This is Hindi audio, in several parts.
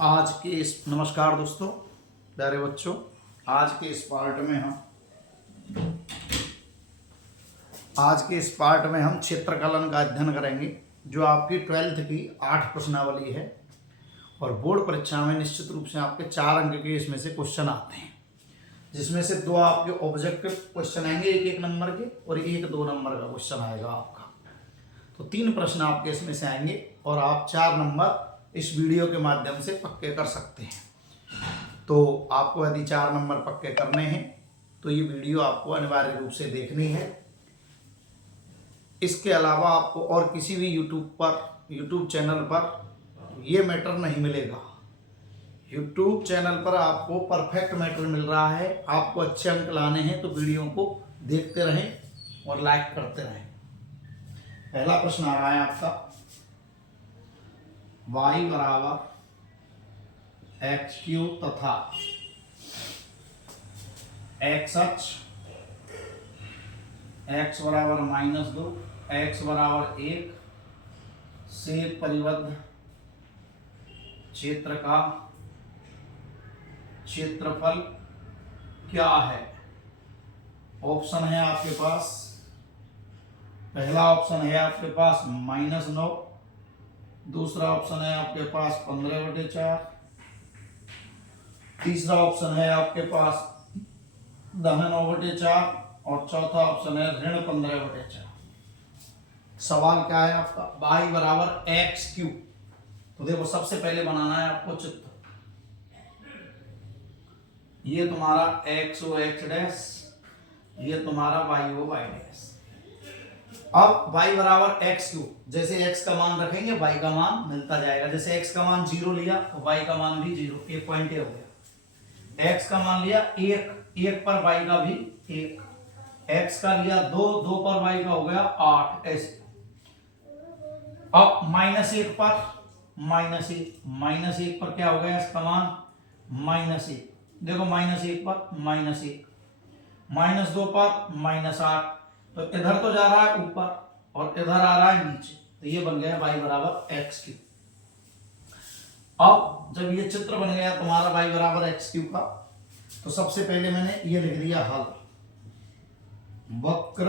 नमस्कार दोस्तों, प्यारे बच्चों। आज के इस पार्ट में हम क्षेत्रकलन का अध्ययन करेंगे, जो आपकी 12th की 8 प्रश्नावली है और बोर्ड परीक्षा में निश्चित रूप से आपके 4 अंक के इसमें से क्वेश्चन आते हैं, जिसमें से 2 आपके ऑब्जेक्टिव क्वेश्चन आएंगे 1-1 नंबर के और 1-2 नंबर का क्वेश्चन आएगा आपका। तो 3 प्रश्न आपके इसमें से आएंगे और आप 4 नंबर इस वीडियो के माध्यम से पक्के कर सकते हैं। तो आपको यदि 4 नंबर पक्के करने हैं तो ये वीडियो आपको अनिवार्य रूप से देखनी है। इसके अलावा आपको और किसी भी यूट्यूब चैनल पर ये मैटर नहीं मिलेगा। यूट्यूब चैनल पर आपको परफेक्ट मैटर मिल रहा है। आपको अच्छे अंक लाने हैं तो वीडियो को देखते रहें और लाइक करते रहें। पहला प्रश्न आ रहा है आपका, y बराबर x³ तथा x अक्ष x बराबर -2 x बराबर 1 से परिबद्ध क्षेत्र का क्षेत्रफल क्या है। ऑप्शन है आपके पास, पहला ऑप्शन है आपके पास -9, दूसरा ऑप्शन है आपके पास 15/4, तीसरा ऑप्शन है आपके पास -9/4 और चौथा ऑप्शन है -15/4। सवाल क्या है आपका, y बराबर x³। तो देखो, सबसे पहले बनाना है आपको चित्र। ये तुम्हारा x हो x डैश, ये तुम्हारा y हो y डैश। अब y बराबर x³, जैसे x का मान रखेंगे y का मान मिलता जाएगा। जैसे x का मान 0 लिया तो y का मान भी 0, 1 पॉइंट हो गया। x का मान लिया 1 पर y का भी 1, x का लिया 2 पर y का हो गया 8, ऐसे। अब -1 पर -1 पर क्या हो गया इसका मान -1। देखो, -1 पर -1, -2 पर -8, तो इधर तो जा रहा है ऊपर और इधर आ रहा है नीचे, तो ये बन गया y बराबर x³। अब जब ये चित्र बन गया तुम्हारा y बराबर x³ का, तो सबसे पहले मैंने ये लिख दिया हल। वक्र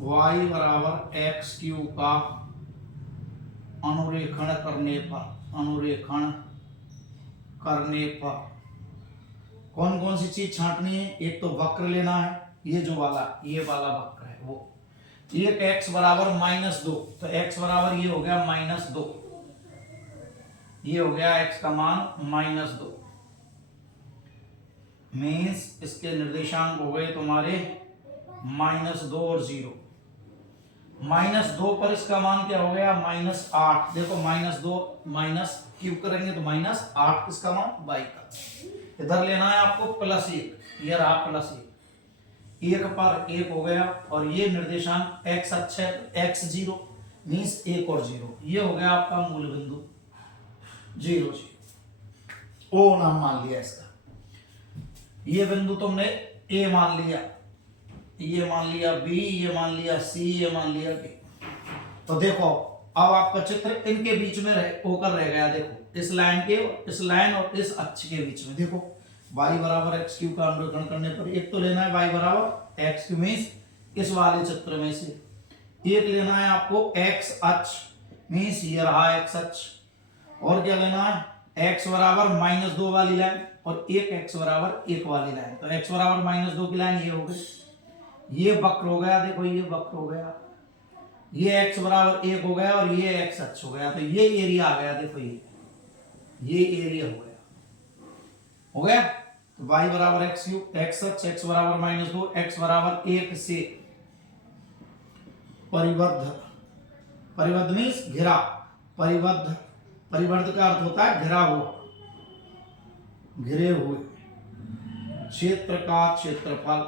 y बराबर x³ का अनुरेखण करने पर कौन कौन सी चीज छांटनी है। एक तो वक्र लेना है, ये वाला वक्र है वो। एक x बराबर -2, तो x बराबर ये हो गया -2, ये हो गया x का मान -2, मीन्स इसके निर्देशांक हो गए तुम्हारे -2 और 0। -2 पर इसका मान क्या हो गया -8। देखो, -2 माइनस क्यूब करेंगे तो -8 इसका मान y का। इधर लेना है आपको +1, ये रहा +1, 1 पर 1 हो गया और ये निर्देशांक x अक्ष है, x0 मीन्स 1 और 0, ये हो गया आपका मूल बिंदु 0, 0 ओ नाम मान लिया इसका। ये बिंदु तुमने a मान लिया, ये मान लिया b, ये मान लिया c, ये मान लिया d। तो देखो, अब आपका चित्र इनके बीच में होकर रह गया। देखो, इस लाइन और इस अक्ष के बीच में। देखो, y बराबर x³ का अनुरेखण करने पर एक तो लेना है y बराबर x³ मीन्स इस वाले चित्र में से, एक लेना है आपको x अक्ष मीन्स ये रहा x अक्ष, और क्या लेना है x बराबर -2 वाली लाइन और एक x बराबर 1 वाली लाइन। तो x बराबर -2 की लाइन ये हो गई, ये वक्र हो गया। देखो, ये वक्र हो गया, ये x बराबर 1 हो गया और ये x अक्ष हो गया, तो ये एरिया आ गया। देखो, ये एरिया हो गया। तो y बराबर x³ x अक्ष, x बराबर -2, x बराबर 1 से परिबद्ध मीन्स घिरा, परिबद्ध का अर्थ होता है घिरा हुआ, घिरे हुए क्षेत्र का क्षेत्रफल।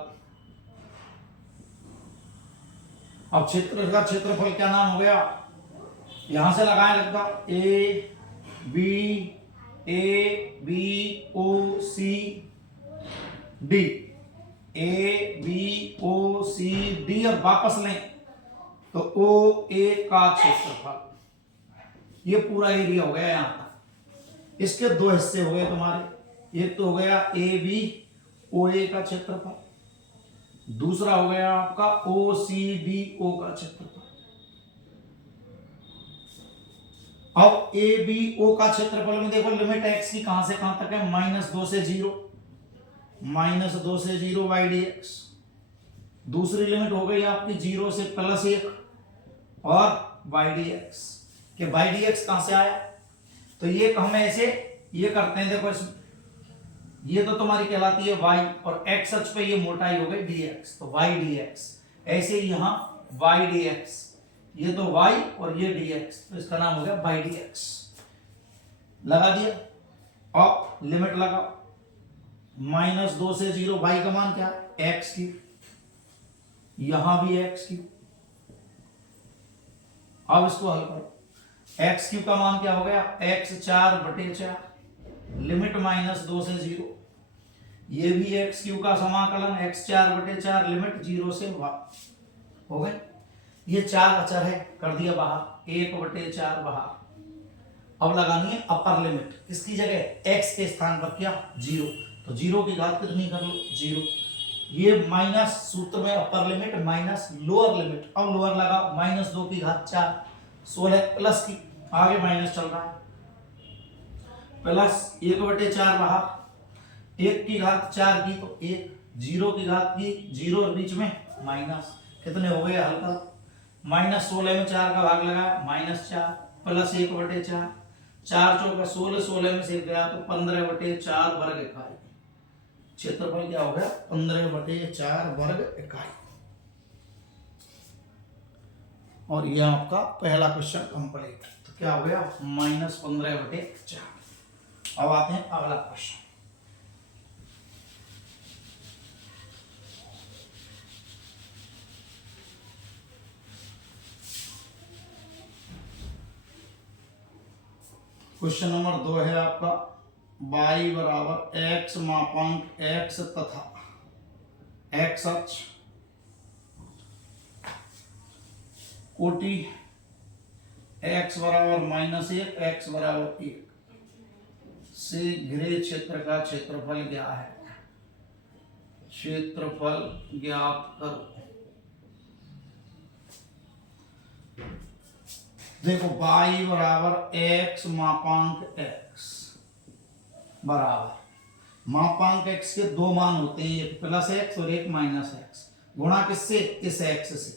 अब क्षेत्र का क्षेत्रफल क्या नाम हो गया, यहां से लगाएं लगता ABOCD और वापस लें तो OA का क्षेत्रफल, ये पूरा एरिया हो गया यहां तक। इसके दो हिस्से हो गए तुम्हारे, एक तो हो गया ए बी ओ ए का क्षेत्रफल, दूसरा हो गया आपका ओ सी डी ओ का क्षेत्रफल। अब ए बी ओ का क्षेत्रफल में देखो लिमिट एक्स की कहां से कहां तक है, -2 से 0, -2 से 0 बाई डी एक्स। दूसरी लिमिट हो गई आपकी 0 से +1 और बाई डी एक्स, कि बाई डी एक्स कहां से आया, तो ये हम ऐसे ये करते हैं, देखो इसमें ये तो तुम्हारी कहलाती है y और x अक्ष पे ये मोटाई हो गई dx, तो y dx। ऐसे ही यहां y dx, ये तो y और ये dx, तो इसका नाम हो गया y dx। लगा दिया, अब लिमिट लगा, -2 से 0, y का मान क्या है x3, यहां भी x3। अब इसको हल करो, x3 का मान क्या हो गया x4/4, लिमिट -2 से 0, ये भी x3 का समाकलन x4/4, लिमिट 0 से 1 हो गए। ये 4 अचर है, कर दिया बाहर, 1/4 बाहर। अब लगानी है अपर लिमिट, किसकी जगह x के स्थान पर क्या 0, तो 0 की घात कितनी कर लो 0, ये माइनस सूत्र में अपर लिमिट माइनस लोअर लिमिट, अब लोअर लगा, -2 की घात 4, 16 प्लस की आगे माइनस चल रहा है, प्लस 1/4 बाहर, 1 की घात 4 की तो 1, 0 की घात की 0 और बीच में माइनस, कितने हो गए हल्का, -16 में 4 का भाग लगा -4 प्लस 1/4, 4 चौका 16, 16 में से गया तो 15/4 वर्ग इकाई, क्षेत्रफल क्या हो गया 15/4 वर्ग इकाई। और यह आपका पहला क्वेश्चन कंप्लीट, तो क्या हो गया -15/4। अब आते हैं अगला क्वेश्चन। क्वेश्चन नंबर 2 है आपका, y बराबर x मापांक x तथा x अक्ष कोटि x बराबर -1 x बराबर 1 से घिरे क्षेत्र का क्षेत्रफल क्या है, क्षेत्रफल ज्ञात करो। देखो y बराबर x मापांक x बराबर, मापांक x के दो मान होते हैं, एक +x और एक -x, गुणा किससे, इस x से,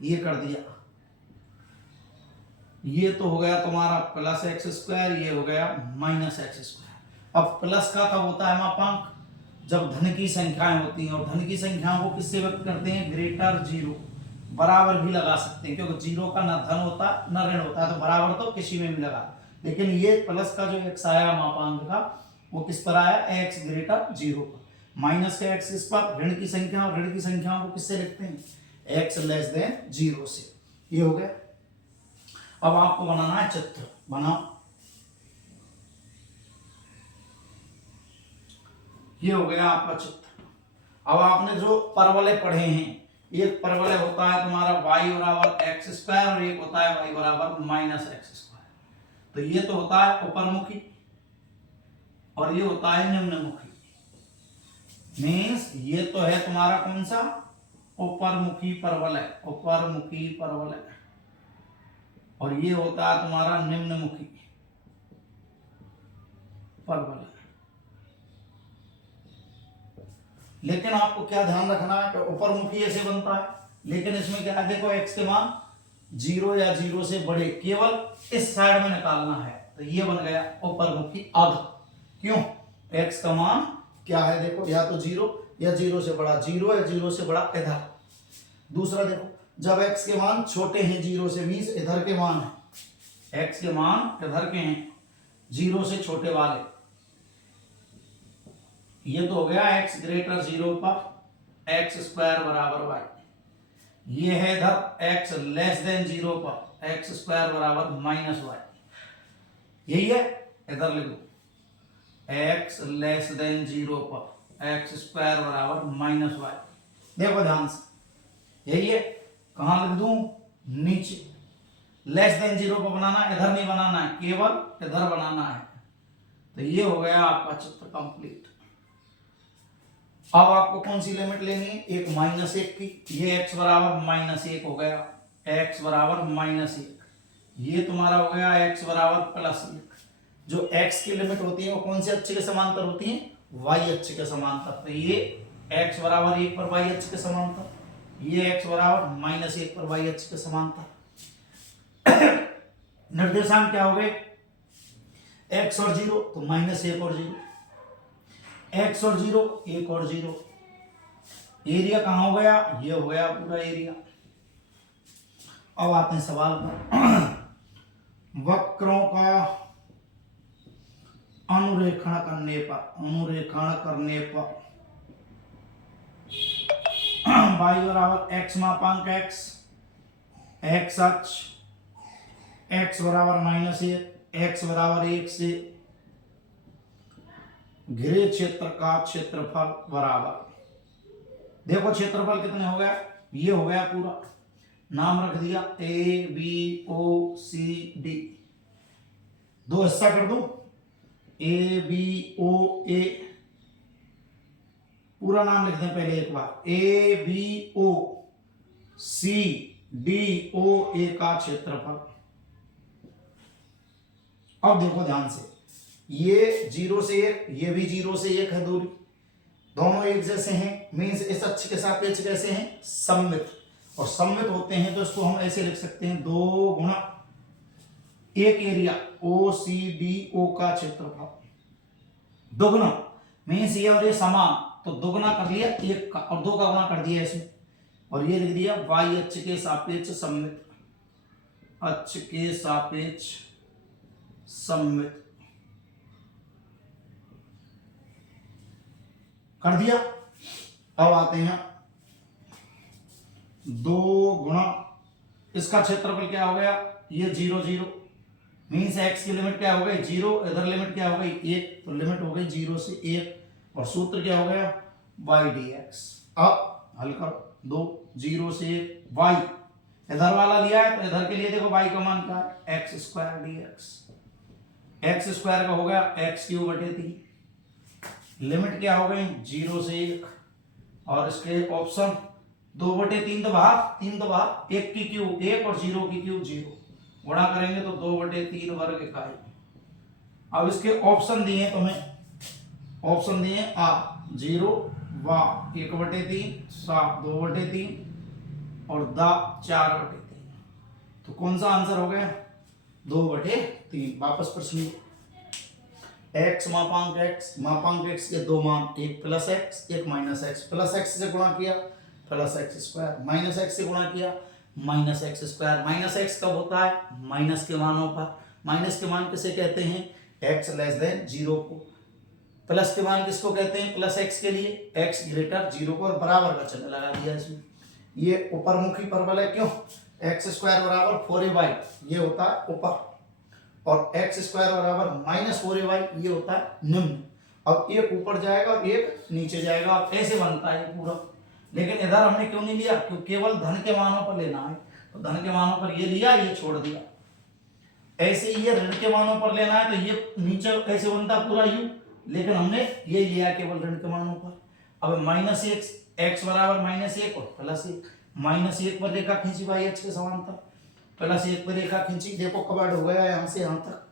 ये कर दिया, ये तो हो गया तुम्हारा +x², ये हो गया -x²। अब प्लस का कब होता है मापांक, जब धन की संख्याएं होती हैं, और धन की संख्याओं को किससे व्यक्त करते हैं, >0, बराबर भी लगा सकते हैं, क्योंकि 0 का ना धन होता ना ऋण होता है, तो बराबर तो किसी में भी लगा, लेकिन ये प्लस का जो x आया मापांक का, वो किस पर आया, x >0 पर, माइनस का x इस पर, ऋण की संख्या और ऋण की संख्याओं को किससे लिखते हैं, x <0 से, ये हो गया। अब आपको बनाना है चित्र, बनाओ, ये हो गया आपका चित्र। अब आपने जो परवलय पढ़े हैं, एक परवलय होता है तुम्हारा y बराबर x² और एक होता है y बराबर -x², तो ये तो होता है ऊपरमुखी और ये होता है निम्नमुखी, मीन्स ये तो है तुम्हारा कौन सा, ऊपरमुखी परवलय, ऊपरमुखी परवलय, और ये होता है तुम्हारा निम्नमुखी परवलय। लेकिन आपको क्या ध्यान रखना है कि ऊपरमुखी ऐसे बनता है, लेकिन इसमें क्या है, देखो x के मान 0 या 0 से बड़े केवल इस साइड में निकालना है, तो ये बन गया ऊपरमुखी अर्ध। क्यों, x का मान क्या है, देखो या तो 0 या 0 से बड़ा, 0 या 0 से बड़ा इधर। दूसरा देखो, जब x के मान छोटे हैं 0 से, मीन्स इधर के मान है, x के मान इधर के हैं 0 से छोटे वाले, ये तो हो गया x >0 पर x² बराबर y, ये है इधर x <0 पर x² बराबर -y, यही है, इधर लिखो x <0 पर x² बराबर -y, देखो ध्यान से, यही है, कहां लिख दूं, नीचे, <0 पर बनाना, इधर नहीं बनाना है, केवल इधर बनाना है, तो ये हो गया आपका चित्र कंप्लीट। अब आपको कौन सी लिमिट लेनी है, एक -1 की, ये x बराबर -1 हो गया, x बराबर -1, ये तुम्हारा हो गया x बराबर +1। जो x की लिमिट होती है वो कौन से अक्ष के समांतर होती है, y अक्ष के समांतर। तो ये x बराबर 1 पर y अक्ष के समांतर, ये x बराबर -1 पर y अक्ष के समांतर। निर्देशांक क्या हो गए, x और 0, तो -1 और 0, x और 0, 1 और 0। एरिया कहाँ हो गया, ये हो गया पूरा एरिया। अब आते हैं सवाल पर। वक्रों का अनुरेखण करने पर y बराबर x मापांक x अक्ष x बराबर -1, x बराबर 1 से घिरे क्षेत्र का क्षेत्रफल बराबर, देखो क्षेत्रफल कितने हो गया, ये हो गया पूरा, नाम रख दिया ABOCD, दो हिस्सा कर दूं, ABOA, पूरा नाम लिख दें पहले एक बार, ABOCDOA का क्षेत्रफल। अब देखो ध्यान से, ये 0 से 1, ये भी 0 से 1 है दूरी, दोनों एक जैसे हैं, मीन्स इस अक्ष के सापेक्ष कैसे हैं, सममित। और सममित होते हैं तो इसको हम ऐसे लिख सकते हैं, 2 गुणा एक एरिया OCDO का क्षेत्रफल, दोगुना मीन्स ये और ये समान, तो दोगुना कर लिया 1 का और 2 का गुणा कर दिया इसमें, और ये लिख दिया y अक्ष के सापेक्ष सममित, अक्ष के सापेक्ष सममित कर दिया। अब आते हैं 2 गुणा इसका क्षेत्रफल क्या हो गया, ये 0 0, मीन्स x की लिमिट क्या हो गई 0, इधर लिमिट क्या हो गई 1, तो लिमिट हो गई 0 से 1, और सूत्र क्या हो गया y dx। अब हल करो, 2 0 से 1 y इधर वाला लिया है तो इधर के लिए देखो y का मान क्या है, x² dx, x² का हो गया x³/3, लिमिट क्या हो गई 0 से 1, और इसके ऑप्शन 2/3 तो बाहर, 3 तो बाहर, 1 की क्यूब 1 और 0 की क्यूब 0, गुणा करेंगे तो 2/3 वर्ग इकाई। अब इसके ऑप्शन दिए तुम्हें, ऑप्शन दिए आ 0 वा 1/3, सा 2/3 और दा 4/3, तो कौन सा आंसर हो गया 2/3। वापस प्रश्न, x मापांक x के दो मान, एक +x एक -x, +x से गुणा किया +x², -x से गुणा किया -x², -x कब होता है माइनस के मानों पर, माइनस के मान किसे कहते हैं, x < 0 को, प्लस के मान किसको कहते हैं +x के लिए, x > 0 को, और बराबर का चिन्ह लगा दिया इसमें, ये ऊपरमुखी परवल है, क्यों x² बराबर 4ay, ये होता है ऊपर, और x² बराबर -4ay, ये होता है निम्न। अब एक ऊपर जाएगा और एक नीचे जाएगा, अब ऐसे बनता है पूरा, लेकिन इधर हमने क्यों नहीं लिया, क्योंकि केवल धन के मानों पर लेना है, तो धन के मानों पर ये लिया, ये छोड़ दिया। ऐसे ये ऋण के मानों पर लेना है तो ये नीचे ऐसे बनता पूरा u, लेकिन हमने ये लिया केवल ऋण के मानों पर। अब -1 x बराबर -1 और +1, -1 पर रेखा खींची y अक्ष के समांतर, +1 पर रेखा खींची, देखो कवर्ड हो गया यहाँ से यहाँ तक,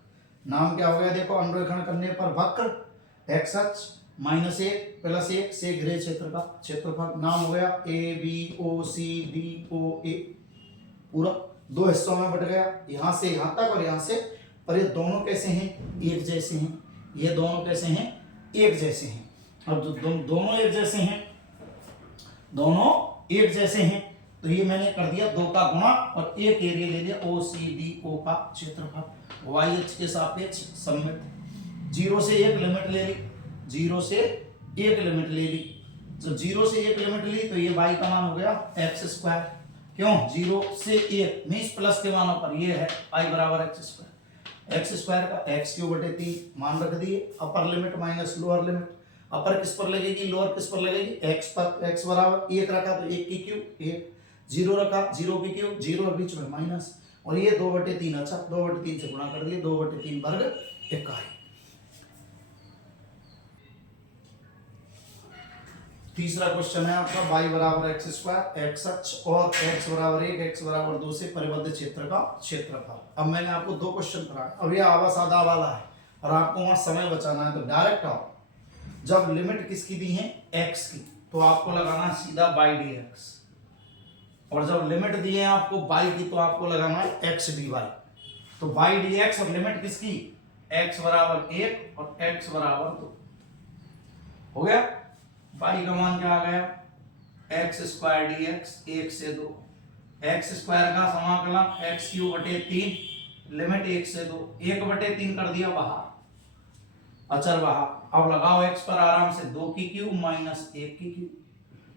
नाम क्या हो गया देखो, अनुरेखण करने पर वक्र x अक्ष -1 +1 से घिरे क्षेत्र का क्षेत्रफल, नाम हो गया ABOCDOA, पूरा 2 हिस्सों में बट गया, यहाँ से यहाँ तक और यहाँ से, पर ये दोनों कैसे हैं एक जैसे हैं, ये दोनों कैसे हैं एक जैसे हैं। अब जो दोनों एक जैसे हैं, दोनों एक जैसे हैं, तो ये मैंने कर दिया 2 का गुणा और एक एरिया ले लिया OCDO का क्षेत्रफल, y अक्ष के सापेक्ष सममित, 0 से 1 लिमिट ले ली, 0 से 1 लिमिट ले ली, तो 0 से 1 लिमिट ली तो ये y का मान हो गया x², क्यों 0 से 1 मीन्स प्लस के मानों पर, ये है y बराबर x², x² का x³ मान रख दिए, upper limit minus lower limit, upper किस पर लगेगी लोअर किस पर लगेगी x पर, x बराबर 1 रखा तो 1 की क्यूब 1, 0 रखा 0 की क्यूब 0 और बीच में माइनस, और ये 2/3, अच्छा 2/3 से गुणा कर दिए, 2/3 वर्ग इकाई। तीसरा क्वेश्चन है आपका y बराबर एक्स स्क्वायर एक्स अक्ष और x बराबर 1 x बराबर 2 से परिबद्ध क्षेत्र का क्षेत्रफल। अब मैंने आपको दो क्वेश्चन कराए, अब ये आवा सादा वाला है और आपको वहां समय बचाना है, तो डायरेक्ट आओ। जब लिमिट किसकी दी है x की, तो आपको लगाना है सीधा y dx, और जब लिमिट दी है आपको y की तो आपको लगाना है x dy। तो y dx और लिमिट किसकी x बराबर 1 और x बराबर 2 हो गया। y का मान क्या आ गया एक्स स्क्वायर डी एक्स 1 से 2, एक्स स्क्वायर का समाकलन एक्स क्यू बटे 3, लिमिट 1 से 2, 1 बटे 3 कर दिया बाहर, अचर बाहर। अब लगाओ x पर आराम से 2 की क्यू माइनस 1 की क्यू,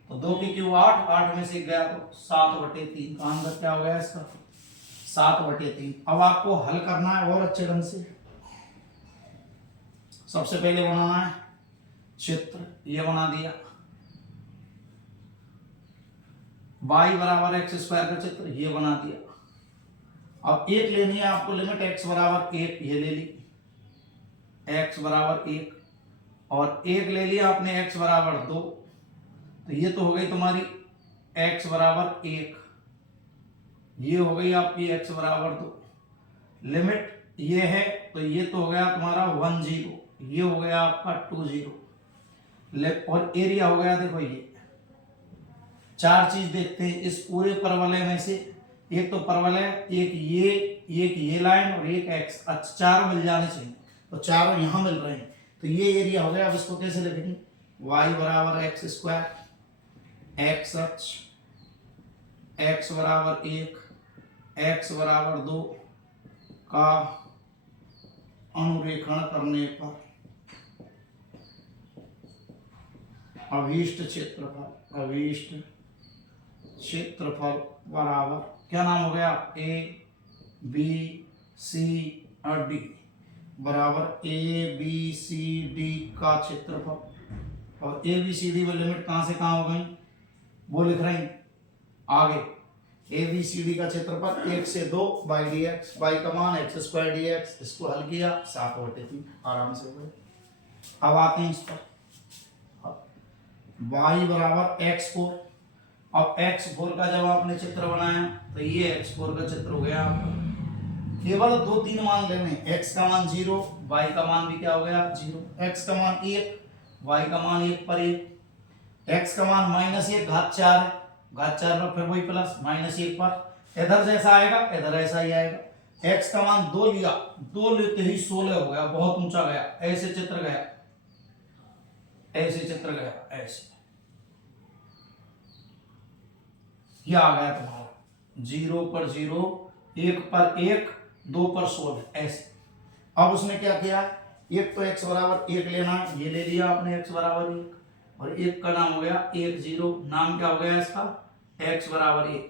तो 2 की क्यू 8, 8 में से गया तो 7 बटे 3 का आंसर क्या हो गया इसका 7 बटे 3। अब आपको हल करना है और अच्छे ढंग से। सबसे पहले बनाना है चित्र, ये बना दिया y बराबर एक्स स्क्वायर का चित्र, ये बना दिया। अब एक लेनी है आपको लिमिट x बराबर 1, ये ले ली x बराबर 1, और एक ले लिया आपने x बराबर 2, तो ये तो हो गई तुम्हारी x बराबर 1, ये हो गई आपकी x बराबर 2, लिमिट ये है तो ये तो हो गया तुम्हारा 1 0, ये हो गया आपका 2 0, और एरिया हो गया देखो ये। चार चीज देखते हैं इस पूरे परवलय में से, एक तो परवलय, एक ये लाइन और एक एक्स, अच्छा चारों मिल जाने चाहिए, तो चारों यहां मिल रहे हैं, तो ये एरिया हो गया। अब इसको कैसे लिखेंगे y बराबर एक्स स्क्वायर एक्स अक्ष, x बराबर 1 x बराबर 2 का अनुरेखण करने पर अभीष्ट क्षेत्रफल, अभीष्ट क्षेत्रफल बराबर क्या नाम हो गया ए बी सी और डी, बराबर ए बी सी डी का क्षेत्रफल। और ए बी सी डी में लिमिट कहां से कहां हो गई वो लिख रहे हैं आगे। ए बी सी डी का क्षेत्रफल 1 से 2 बाई डी एक्स, बाई का मान एक्स स्क्वायर डी एक्स, इसको हल किया 7 बटे 3 आराम से हो गए। अब आते हैं इस पर y बराबर x4। अब x4 का जब आपने चित्र बनाया तो ये x4 का चित्र हो गया आपका। केवल 2-3 मान लेने, x का मान 0, y का मान भी क्या हो गया 0, x का मान 1, y का मान 1 पर 1, x का मान -1 घात 4 है, घात 4 पर फिर वही प्लस -1 पर, इधर जैसा आएगा इधर ऐसा ही आएगा। x का मान 2 लिया, 2 लेते ही 16 हो गया, बहुत ऊंचा गया, ऐसे चित्र गया, ऐसे चित्र गया, ऐसे ये आ गया तुम्हारा 0 पर 0, 1 पर 1, 2 पर 16 ऐसे। अब उसने क्या किया, एक तो x बराबर 1 लेना, ये ले लिया आपने x बराबर 1, और एक का नाम हो गया 1 0, नाम क्या हो गया इसका x बराबर 1,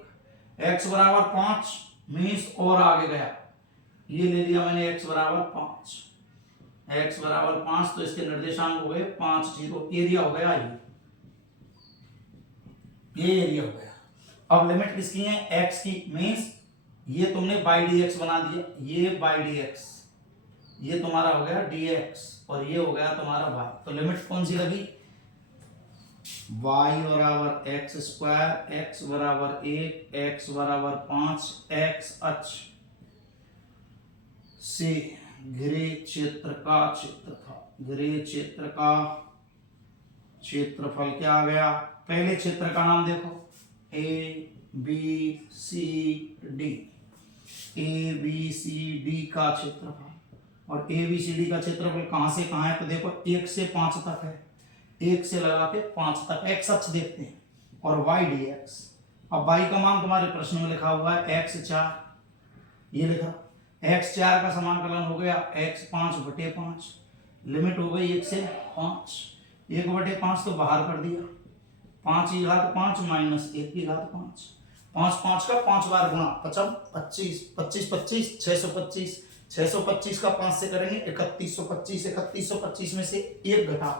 x बराबर 5 मीन्स और आगे गया, ये ले लिया मैंने x बराबर 5, x बराबर 5, तो इसके निर्देशांक हो गए 5 0, एरिया हो गया ये एरिया हो गया। अब लिमिट किसकी है x की, मीन्स ये तुमने बाई डी एक्स बना दिया, ये बाई डी एक्स, ये तुम्हारा हो गया dx, और ये हो गया तुम्हारा y, तो लिमिट कौन सी लगी y बराबर एक्स स्क्वायर x बराबर 1 x बराबर 5 x अक्ष से घिरे क्षेत्र का क्षेत्रफल, घिरे क्षेत्र का क्षेत्रफल क्या आ गया, पहले क्षेत्र का नाम देखो A B C D, A B C D का क्षेत्रफल, और ए बी सी डी का क्षेत्रफल कहां से कहां है, तो देखो 1 से 5 तक है, 1 से लगा के 5 तक, एक्स अक्ष देखते हैं, और y dx। अब y का मान तुम्हारे प्रश्न में लिखा हुआ है x4, ये लिखा x4 का समाकलन हो गया x5 बटे 5, लिमिट हो गई 1 से 5, 1 बटे 5 तो बाहर कर दिया, 5 की घात 5 माइनस 1 की घात 5, 5 5 का 5 बार गुणा 25 25 25 625, 625 का 5 से करेंगे 3125, 3125 में से 1 घटा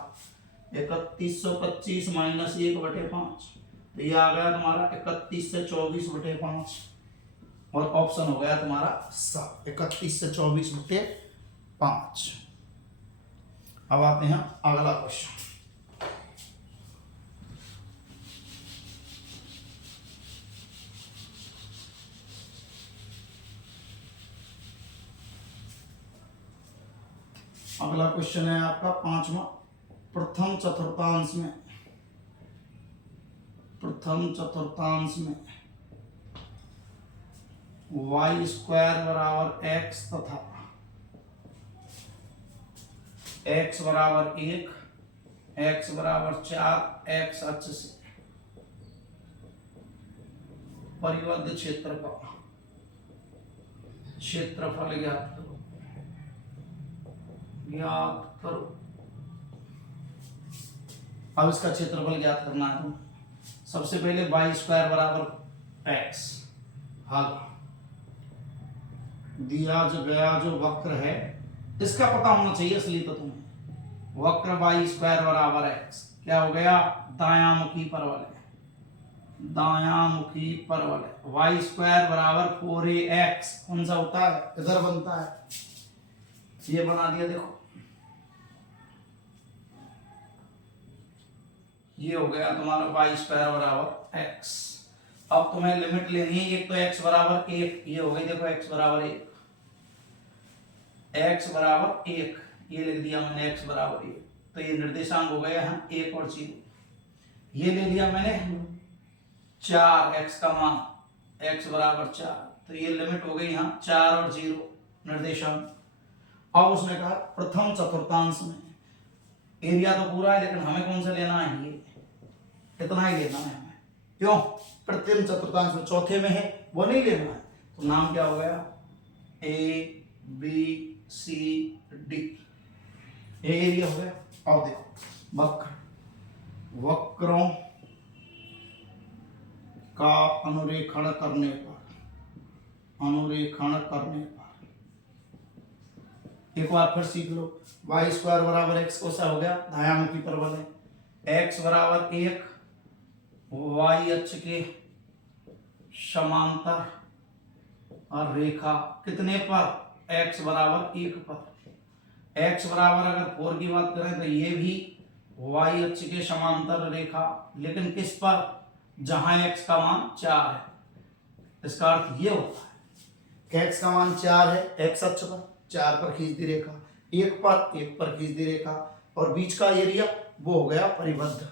3125 माइनस 1 बटे 5, तो ये आ गया तुम्हारा 31 से 24 बटे 5, और ऑप्शन हो गया तुम्हारा 31 से 24 बटे 5। अब आते हैं अगला क्वेश्चन। अगला क्वेश्चन है आपका 5वां, प्रथम चतुर्थांश में y स्क्वायर बराबर x तथा x बराबर 1, x बराबर 4, x अक्ष से परिबद्ध क्षेत्र का क्षेत्रफल ज्ञात करो। अब इसका क्षेत्रफल ज्ञात करना है। तो सबसे पहले वाई स्क्वायर बराबर एक्स, हल दिया जो गया जो वक्र है इसका पता होना चाहिए असली तो तुम्हें। वक्र वाई स्क्वायर बराबर एक्स क्या हो गया, दायामुखी परवल है, दायामुखी परवल है। वाई स्क्वायर बराबर 4ax कौन सा होता है, इधर बनता है, ये बना दिया। देखो ये हो गया तुम्हारा वाई स्क्वायर बराबर एक्स। अब तुम्हें लिमिट लेनी है, एक तो x बराबर 1, ये हो गई देखो x बराबर 1, x बराबर 1 ये लिख दिया मैंने, x बराबर 1, तो ये निर्देशांक हो गया यहाँ 1 और 0। ये ले लिया मैंने 4 x का मान, x बराबर 4, तो ये लिमिट हो गई यहाँ 4 और 0 निर्देशांक। अब उसने कहा प्रथम चतुर्थांश में, एरिया तो पूरा है लेकिन हमें कौन सा लेना है, ये इतना ही लेना है हमें। क्यों, प्रथम चतुर्थांश में चौथे में है वो नहीं लेना है। तो नाम क्या हो गया, ए बी सी डी, ये एरिया हो गया। अब देखो वक्रों का अनुरेखण करने पर एक बार फिर सीख लो। वाई स्क्वायर बराबर एक्स को सा हो गया, दायामुखी परवल है, एक्स बराबर 1 वाई अक्ष के समांतर और रेखा कितने पर, x बराबर 1 पर। x बराबर अगर 4 की बात करें तो ये भी y अक्ष के समांतर रेखा, लेकिन किस पर, जहां x का मान 4 है। इसका अर्थ ये होता है कि x का मान 4 है, x अक्ष पर 4 पर खींच दी रेखा, 1 पर खींच दी रेखा, और बीच का एरिया वो हो गया परिबद्ध।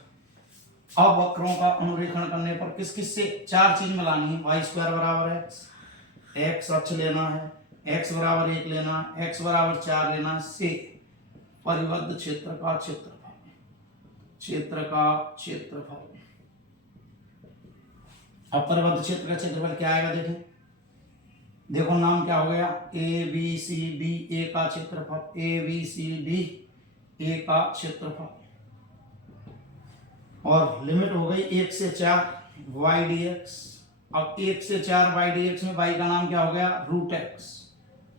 अब वक्रों का अनुरेखण करने पर किस किस से 4 चीज मिलानी है, वाई स्क्वायर बराबर x अक्ष लेना है, x बराबर 1 लेना है, x बराबर 4 लेना है, से परिबद्ध क्षेत्र का क्षेत्रफल। अब परिबद्ध क्षेत्र का क्षेत्रफल क्या आएगा, देखें देखो नाम क्या हो गया, ए बी सी डी, ए का क्षेत्रफल, ए बी सी डी ए का क्षेत्रफल, और लिमिट हो गई 1 से 4 वाई डी एक्स। अब 1 से 4 वाई डी एक्स में वाई का नाम क्या हो गया, रूट एक्स,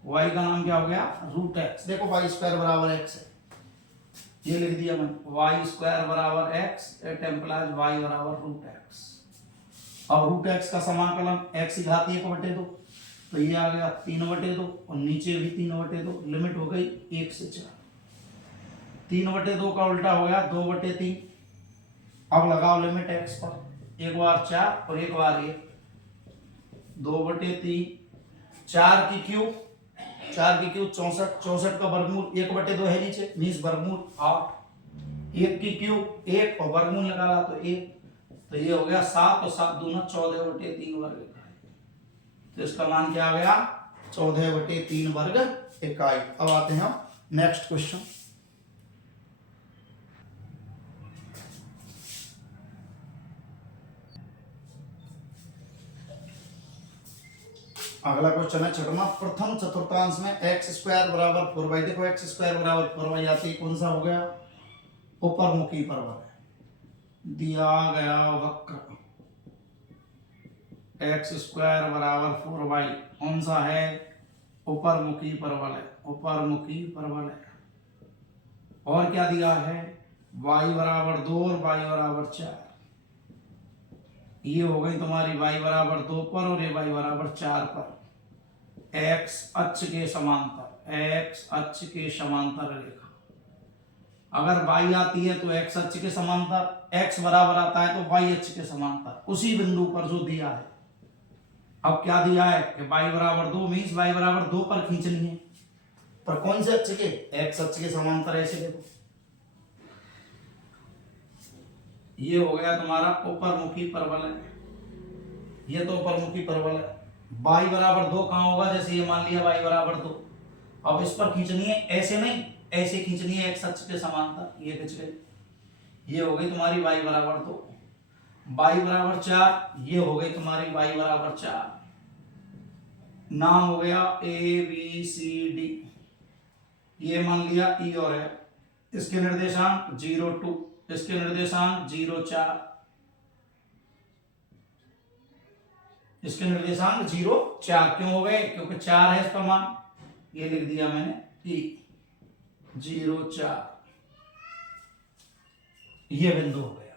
वाई का नाम क्या हो गया, रूट एक्स। देखो वाई स्क्वायर बराबर एक्स है, ये लिख दिया मैंने, वाई स्क्वायर बराबर एक्स, इट इम्प्लाइज वाई बराबर रूट एक्स। अब रूट एक्स का समाकलन एक्स की घात 1/2, तो ये आ गया 3/2, और नीचे भी 3/2, लिमिट हो गई 1 से 4। 3/2 का उल्टा हो गया 2/3। अब लगाओ लिमिट x पर, एक बार 4 और एक बार 1, 2/3, 4 की क्यूब 64, 64 का वर्गमूल 1/2 है नीचे, मीन्स वर्गमूल 8, 1 की क्यूब 1 और वर्गमूल निकाला तो 1, तो ये हो गया 7 और 7 दूना 14/3 वर्ग इकाई। तो इसका मान क्या आ गया, 14/3 वर्ग इकाई। अब आते हैं नेक्स्ट क्वेश्चन। अगला क्वेश्चन है 6वां, प्रथम चतुर्थांश में x स्क्वायर बराबर 4y। देखो x स्क्वायर बराबर 4y आते ही कौन सा हो गया, ऊपरमुखी परवल है। दिया गया वक्र x स्क्वायर बराबर 4y कौन सा है, ऊपरमुखी परवल है, ऊपरमुखी परवल है। और क्या दिया है, y बराबर 2 और y बराबर 4। ये हो गई तुम्हारी y बराबर 2 पर और ये y बराबर 4 पर, x अक्ष के समांतर रेखा। अगर y आती है तो x अक्ष के समांतर, x बराबर आता है तो y अक्ष के समांतर, उसी बिंदु पर जो दिया है। अब क्या दिया है कि y बराबर 2 मीन्स y बराबर 2 पर खींचनी है, पर कौन से अक्ष के? एक्स अक्ष के समांतर। ऐसे देखो, ये हो गया तुम्हारा ऊपरमुखी परवलय, ये तो ऊपरमुखी परवलय। y बराबर 2 कहाँ होगा? जैसे ये मान लिया y बराबर 2, अब इस पर खींचनी है, ऐसे नहीं, ऐसे खींचनी है एक्स अक्ष के समांतर। ये खींच गई, ये हो गई तुम्हारी y बराबर 2, y बराबर 4, ये हो गई तुम्हारी y बराबर 4। नाम हो गया ABCD, ये मान लिया E और F, इसके निर्देशांक 0 2, इसके निर्देशांक 0 4, इसके निर्देशांक 0 4 क्यों हो गए? क्योंकि 4 है इसका मान, ये लिख दिया मैंने E 0 4, ये बिंदु हो गया।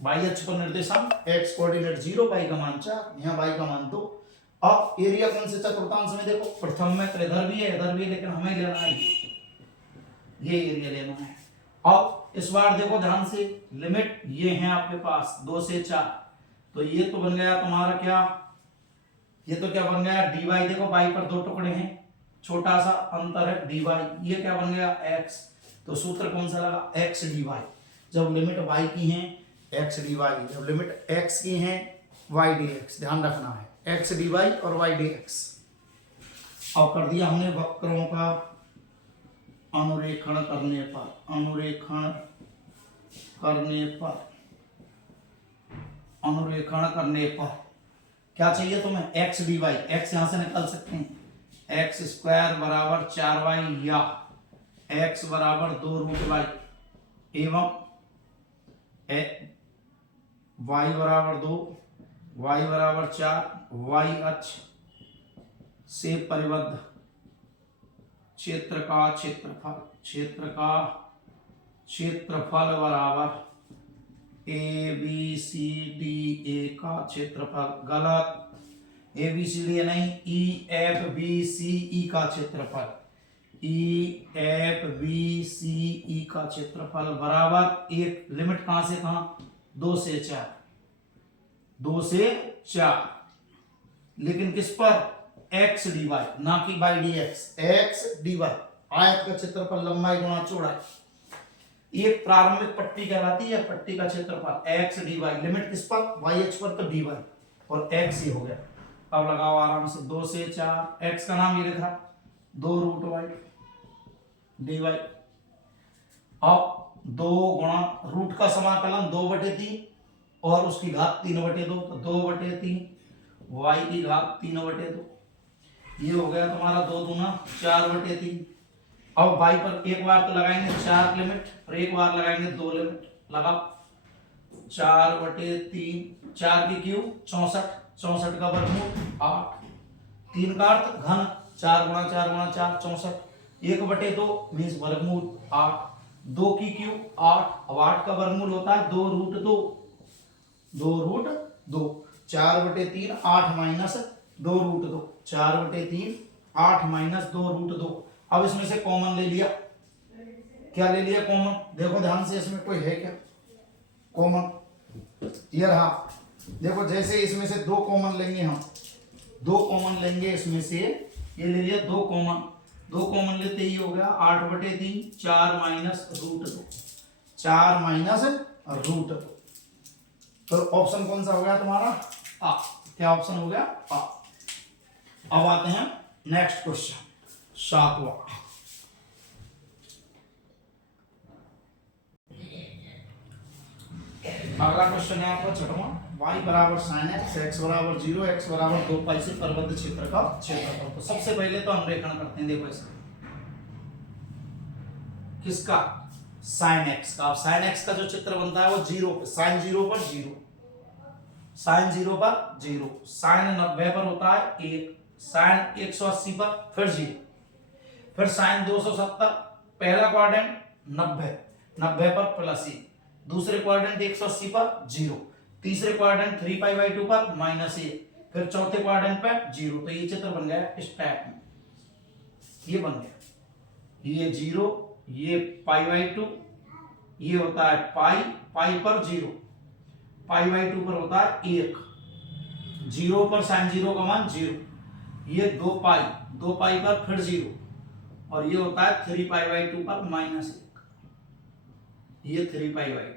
y अक्ष पर निर्देशांक x कोऑर्डिनेट 0, y का मान 4, यहाँ y का मान 2। अब एरिया कौन से चतुर्थांश में? देखो प्रथम में तो इधर भी है इधर भी है, लेकिन हमें लेना है ये एरिया लेना है। अब इस बार देखो ध्यान से, लिमिट ये है आपके पास 2 से 4, तो ये तो बन गया तुम्हारा क्या? ये तो क्या बन गया? dy। देखो y पर 2 टुकड़े हैं, छोटा सा अंतर है dy, ये क्या बन गया? x। तो सूत्र कौन सा लगा? x dy। जब लिमिट y की है x dy, जब लिमिट x की है y dx, ध्यान रखना है x dy और y dx। अब कर दिया हमने वक्रों का अनुरेखण करने पर, अनुरेखण करने पर क्या चाहिए तुम्हें? x dy, x यहां से निकाल सकते हैं, x स्क्वायर बराबर 4y या x बराबर 2 रूट y एवं y बराबर 2, y बराबर 4, y अक्ष से परिबद्ध क्षेत्र का क्षेत्रफल बराबर ABCDA का क्षेत्रफल। गलत, ABCD नहीं, EFBCE का क्षेत्रफल, EFBCE का क्षेत्रफल बराबर एक, लिमिट कहां से कहां? 2 से 4, 2 से 4, लेकिन किस पर? x dy, ना कि y dx, x dy। आयत का क्षेत्रफल लंबाई गुणा चौड़ाई, ये प्रारंभिक पट्टी कहलाती है, पट्टी का क्षेत्रफल x dy। लिमिट किस पर? y अक्ष पर, तो dy और x ही हो गया। अब लगाओ आराम से, 2 से 4, x का नाम ये लिखा 2 रूट y dy। अब 2 गुणा रूट का समाकलन 2/3 और उसकी घात 3/2, तो 2/3 y की घात 3/2, ये हो गया तुम्हारा 2 दूना 4/3। अब y पर एक बार तो लगाएंगे 4 लिमिट और एक बार लगाएंगे 2 लिमिट। लगा 4/3, 4 की क्यूब 64, 64 का वर्गमूल 8, 3 का अर्थ घन, 4 गुणा 4 गुणा 4 64, 1/2 मीन्स वर्गमूल 8, 2 की क्यूब 8, अब 8 का वर्गमूल होता है 2 root 2, 2 root 2, 4/3 8 minus 2 root 2, 4/3 8 minus 2 root 2। अब इसमें से कॉमन ले लिया, क्या ले लिया कॉमन? देखो ध्यान से, इसमें कोई है क्या कॉमन? ये रहा। देखो जैसे इसमें से 2 कॉमन लेंगे, हम 2 कॉमन लेंगे इसमें से, ये ले लिया 2 कॉमन, 2 कॉमन लेते ही हो गया 8/3, 4 माइनस रूट 2, 4 माइनस रूट 2। तो ऑप्शन कौन सा हो गया तुम्हारा? आ। क्या ऑप्शन हो गया? आ। अब आते हैं नेक्स्ट क्वेश्चन, 7वां। अगला क्वेश्चन है आपका 6वां, y बराबर sin x, x बराबर 0, x बराबर 2 पाई से परिबद्ध क्षेत्र का क्षेत्रफल। तो सबसे पहले तो हम रेखण करते हैं, देखो इसका, किसका? sin x का। अब sin x का जो चित्र बनता है वो 0 पे, sin 0 पर 0, sin 0 पर 0, sin 90 पर होता है 1, sin 180 पर फिर 0, फिर sin 270, पहला क्वाड्रेंट 90, 90 पर +1, दूसरे क्वाड्रेंट 180 पर 0, तीसरे क्वाड्रेंट 3π/2 पर -1, फिर चौथे क्वाड्रेंट पर 0। तो ये चित्र बन गया इस टाइप में, ये बन गया, ये 0, ये π/2, ये होता है पाई, पाई पर 0, π/2 पर होता है 1, 0 पर sin 0 का मान 0, ये 2 पाई पर फिर 0, और ये होता है 3π/2 पर -1, ये 3π/2।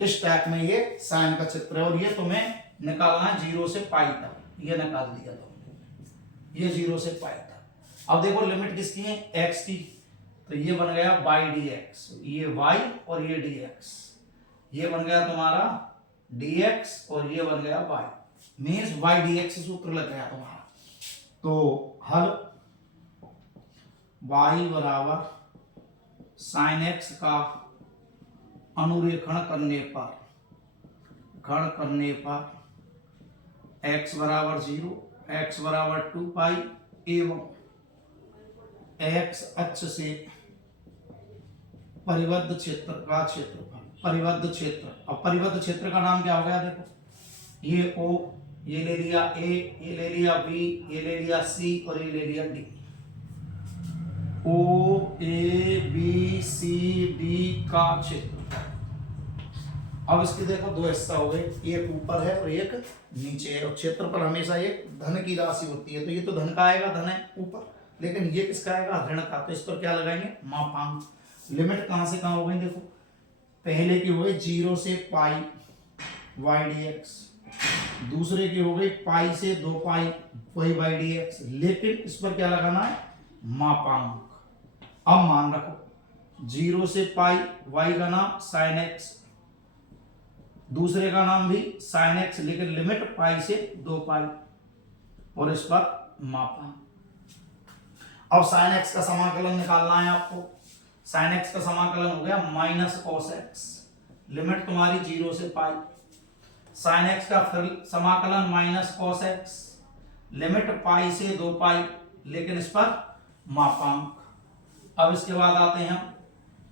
इस टाइप में ये साइन का चित्र है और ये तुम्हें निकालना है 0 से पाई तक। ये निकाल दिया तुमने, ये 0 से पाई तक। अब देखो लिमिट किसकी है, x की, तो ये बन गया y/dx, ये y और ये dx, ये बन गया तुम्हारा dx और ये बन गया y, मीन्स y/dx सूत्र लग गया तुम्हारा। तो हल y बराबर sin x का अनुरेखण करने पर x बराबर 0, x बराबर 2π एवं x अक्ष से परिबद्ध क्षेत्र का क्षेत्रफल, परिबद्ध क्षेत्र। अब परिबद्ध क्षेत्र का नाम क्या हो गया, देखो ये O, ये ले लिया A, ये ले लिया B, ये ले लिया C और ये ले लिया D। O A B C D का क्षेत्र। अब इसके देखो दो हिस्सा हो गए, एक ऊपर है और एक नीचे है, और क्षेत्रफल हमेशा एक धन की राशि होती है, तो ये तो धन का आएगा, धन है ऊपर, लेकिन ये किसका आएगा, ऋण का। तो इस पर क्या लगाएंगे, मापांक। लिमिट कहां से कहां हो गई, देखो पहले की हो गई 0 से पाई y/dx, दूसरे की हो गई पाई से 2π y/dx, लेकिन इस पर क्या लगाना है, मापांक। अब मान रखो 0 से पाई, y का नाम sin x, दूसरे का नाम भी sin x, लेकिन लिमिट पाई से 2π और इस पर मापांक। अब sin x का समाकलन निकालना है आपको। sin x का समाकलन हो गया -cos x, लिमिट तुम्हारी 0 से पाई। sin x का फिर समाकलन -cos x, लिमिट पाई से 2π, लेकिन इस पर मापांक। अब इसके बाद आते हैं हम,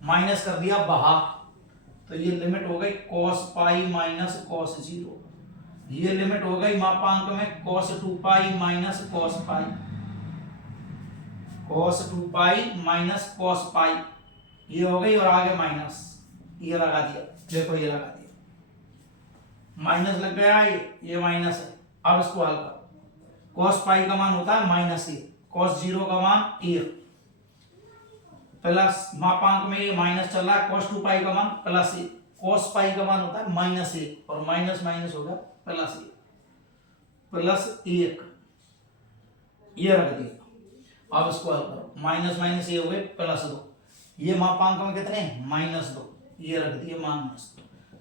माइनस कर दिया बाहर, तो ये लिमिट हो गई cos π माइनस cos 0, ये लिमिट हो गई मापांक में cos 2π minus cos π, cos 2π minus cos π, ये हो गई, और आगे माइनस, ये लगा दिया, देखो ये लगा दिया, माइनस लग गया, ये माइनस है। अब इसको हल करो, cos π का मान होता है -1, cos 0 का मान 1, प्लस मापांक में ये माइनस चल रहा है, cos 2π का मान +1, cos π का मान होता है -1, और माइनस माइनस होगा +1, +1, ये रख दिया। अब इसको हल करो, माइनस माइनस ये हो गए +2, ये मापांक में कितने, -2, ये रख दिए -2,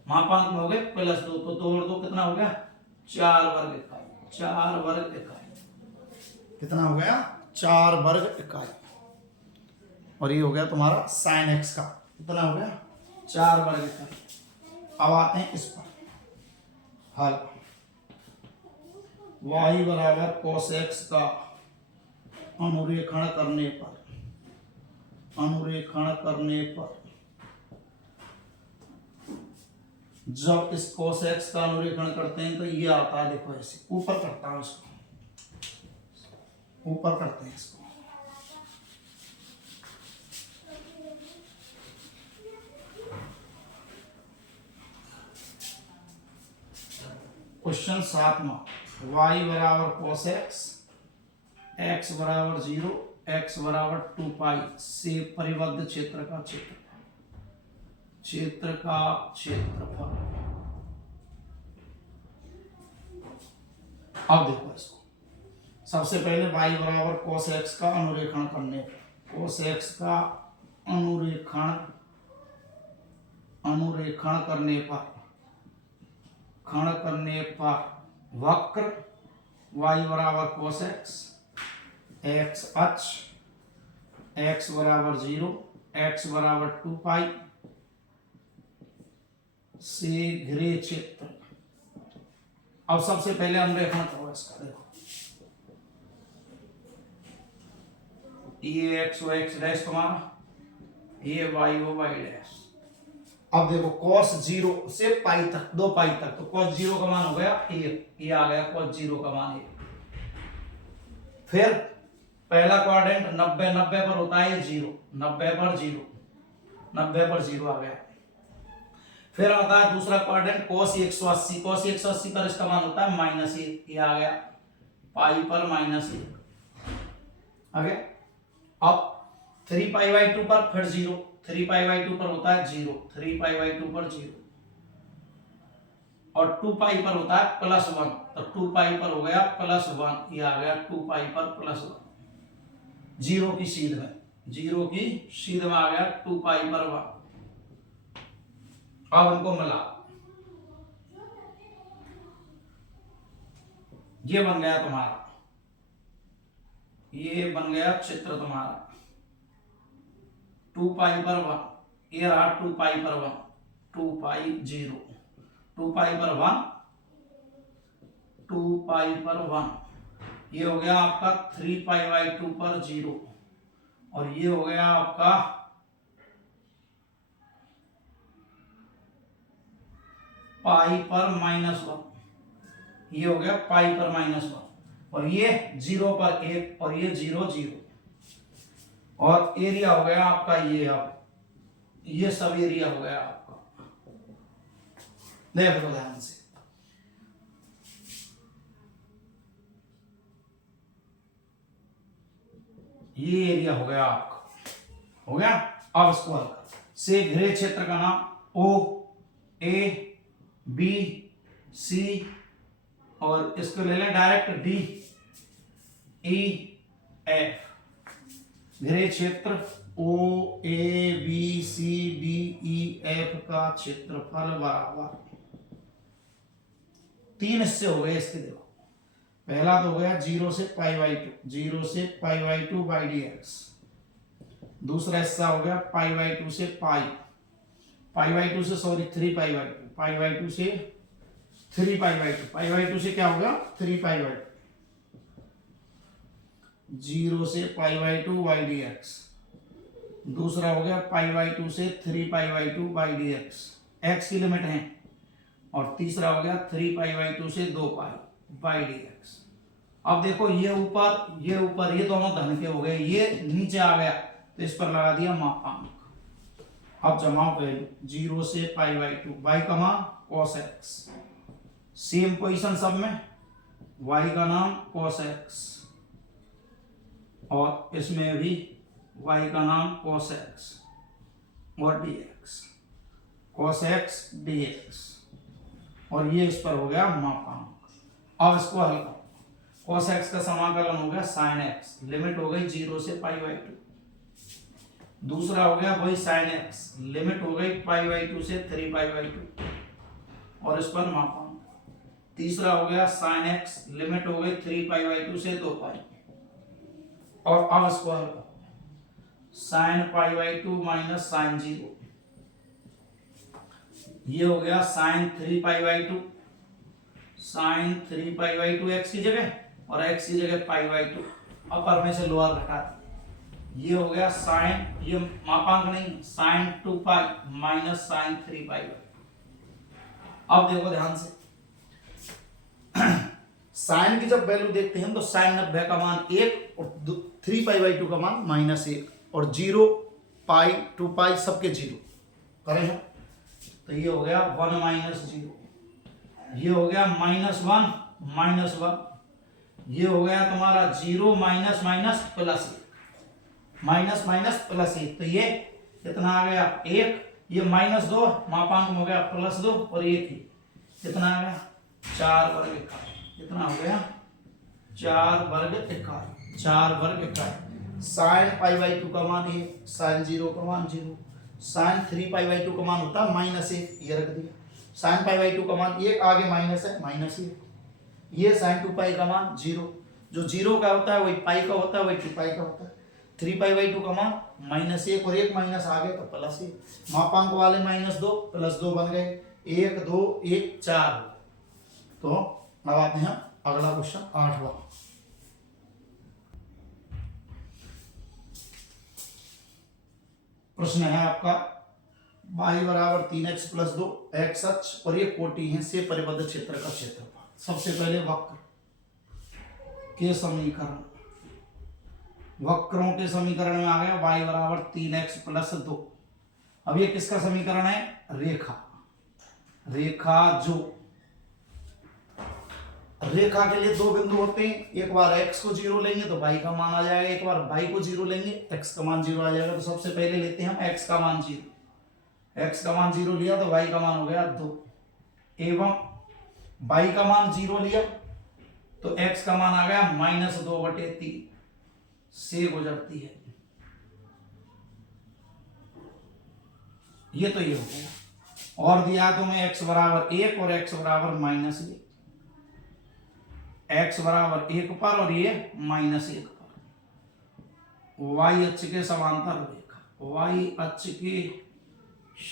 मापांक में हो गए +2, तो 2 और 2 कितना हो गया, 4 वर्ग इकाई, 4 वर्ग इकाई, कितना हो गया, 4 वर्ग इकाई। और ये हो गया तुम्हारा sin x का, कितना हो गया, 4 वर्ग इकाई। अब आते हैं इस पर हल, y बराबर cos x का अनुरेखण करने पर जब इस cos x का अनुरेखण करते हैं तो ये आता है, देखो ऐसे ऊपर करता हूं इसको, ऊपर करते हैं इसको, क्वेश्चन 7वां, y बराबर cos x, x बराबर 0, x बराबर 2π से परिबद्ध क्षेत्र का क्षेत्रफल। अब देखो इसको, सबसे पहले y बराबर cos x का अनुरेखण करने पर, cos x का अनुरेखण करने पर वक्र y बराबर cos x, x अक्ष x बराबर 0, x बराबर 2π से घिरे क्षेत्र। अब सबसे पहले अनुरेखण करो इसका, देखो ये x हो x डैश तुम्हारा, ये y हो y डैश। अब देखो cos 0 से पाई तक, 2π तक, तो cos 0 का मान हो गया 1, ये आ गया cos 0 का मान 1। फिर पहला क्वाड्रेंट 90 90 पर होता है 0, 90 पर 0, 90 पर 0 आ गया। फिर आता है दूसरा क्वाड्रेंट cos 180, cos 180 पर इसका मान होता है -1, ये आ गया पाई पर -1 आ गया। अब 3π/2 पर फिर 0, 3π/2 पर होता है 0, 3π/2 पर 0 और 2π पर होता है +1, तो 2π पर हो गया +1, ये आ गया 2π पर +1, 0 की सीध में, 0 की सीध में आ गया 2π पर 1। अब उनको मिला, ये बन गया तुम्हारा, ये बन गया चित्र तुम्हारा 2π पर 1, ये रहा 2π पर 1, 2π 0, 2π पर 1, 2π पर 1, ये हो गया आपका 3π/2 पर 0 और ये हो गया आपका पाई पर -1, ये हो गया पाई पर -1 और ये 0 पर 1 और ये 0 0 और एरिया हो गया आपका ये, अब ये सब एरिया हो गया आपका, देख लो ध्यान से। ये एरिया हो गया आपका, हो गया। अब इसको हल कर, से घिरे क्षेत्र का नाम ओ ए बी सी और इसको ले लें डायरेक्ट डी ई एफ। घिरे क्षेत्र O A B C D E F का क्षेत्रफल बराबर 3 हिस्से हो गए इसके। देखो पहला तो हो गया 0 से π/2, 0 से π/2 बाई dx। दूसरा हिस्सा हो गया π/2 से π/2 से सॉरी 3π/2, π/2 से 3π/2, π/2 से क्या होगा 3π/2, 0 से π/2 बाई dx। दूसरा हो गया π/2 से 3π/2 बाई dx, x की लिमिट है। और तीसरा हो गया 3π/2 से 2π बाई dx। अब देखो ये ऊपर ये दोनों धन के हो गए, ये नीचे आ गया तो इस पर लगा दिया मापांक। अब जमाओ वैल्यू 0 से π/2, y का मान cos x, सेम पोजीशन सब में, y का नाम cos x और इसमें भी y का नाम cos x और dx, cos x dx और ये इस पर हो गया मापांक। अब इसको हल करो, cos x का समाकलन हो गया sin x, लिमिट हो गई 0 से π/2। दूसरा हो गया वही sin x, लिमिट हो गई π/2 से 3π/2 और इस पर मापांक। तीसरा हो गया sin x, लिमिट हो गई 3π/2 से 2π और अब इसको हल करो, sin π/2 माइनस sin 0, ये हो गया sin 3π/2, sin 3π/2 x की जगह और x की जगह π/2, अपर में से लोअर घटा दिए, ये हो गया sin, ये मापांक नहीं, sin 2π माइनस sin 3π/2। अब देखो ध्यान से, साइन की जब वैल्यू देखते हैं तो sin 90 का मान 1 और 3π/2 का मान -1 और 0 π 2π सबके 0 करें हम तो ये हो गया 1 - 0, ये हो गया -1 -1, ये हो गया तुम्हारा 0 minus minus plus 1, minus minus plus 1, तो ये कितना आ गया 1, ये -2 मापांक हो गया +2 और 1 ही कितना आ गया 4 वर्ग इकाई, कितना हो गया 4 वर्ग इकाई, 4 वर्ग इकाई। sin π/2 का मान 1, sin 0 का मान 0, sin 3π/2 का मान होता है -1, ये रख दिया। sin π/2 का मान 1, आगे माइनस है -1, ये sin 2π का मान 0, जो 0 का होता है वही पाई का होता है, वही 2π का होता है। 3π/2 का मान -1 और 1 माइनस आ गए तो +1, मापांक वाले -2 +2 बन गए, 1 2 1 4। तो अब आते हैं अगला क्वेश्चन 8वां। प्रश्न है आपका y = 3x + 2, x अक्ष और ये कोटि है से परिबद्ध क्षेत्र का क्षेत्रफल। सबसे पहले वक्र के समीकरण, वक्रों के समीकरण में आ गया y = 3x + 2। अब ये किसका समीकरण है, रेखा, रेखा जो रेखा के लिए दो बिंदु होते हैं, एक बार x को 0 लेंगे तो y का मान आ जाएगा, एक बार y को 0 लेंगे x का मान 0 आ जाएगा। तो सबसे पहले लेते हैं हम x का मान 0, x का मान 0 लिया तो y का मान हो गया 2, एवं y का मान 0 लिया तो x का मान आ गया -2/3 से गुजरती है। ये तो ये हो गया। और दिया तुम्हें x बराबर 1 और x बराबर -1, x बराबर 1 पर और ये -1 पर, y अक्ष के समांतर रेखा, y अक्ष के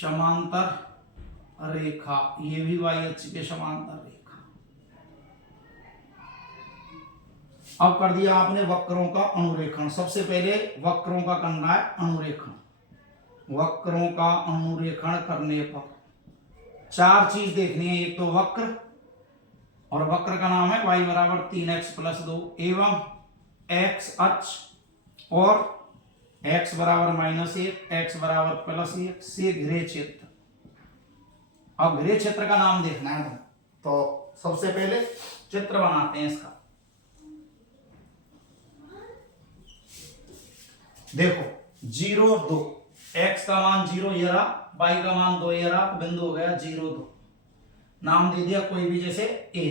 समांतर रेखा, ये भी y अक्ष के समांतर रेखा। अब कर दिया आपने वक्रों का अनुरेखण। सबसे पहले वक्रों का करना है अनुरेखण। वक्रों का अनुरेखण करने पर चार चीज देखनी है, एक तो वक्र, और वक्र का नाम है y बराबर 3x + 2 एवं x अक्ष और x बराबर -1, x बराबर +1 से घिरे क्षेत्र। अब घिरे क्षेत्र का नाम देखना है तो सबसे पहले चित्र बनाते हैं इसका। देखो 0 और 2, x का मान 0 ये रहा, y का मान 2 ये रहा, बिंदु हो गया 0 2, नाम दे दिया कोई भी, जैसे a नाम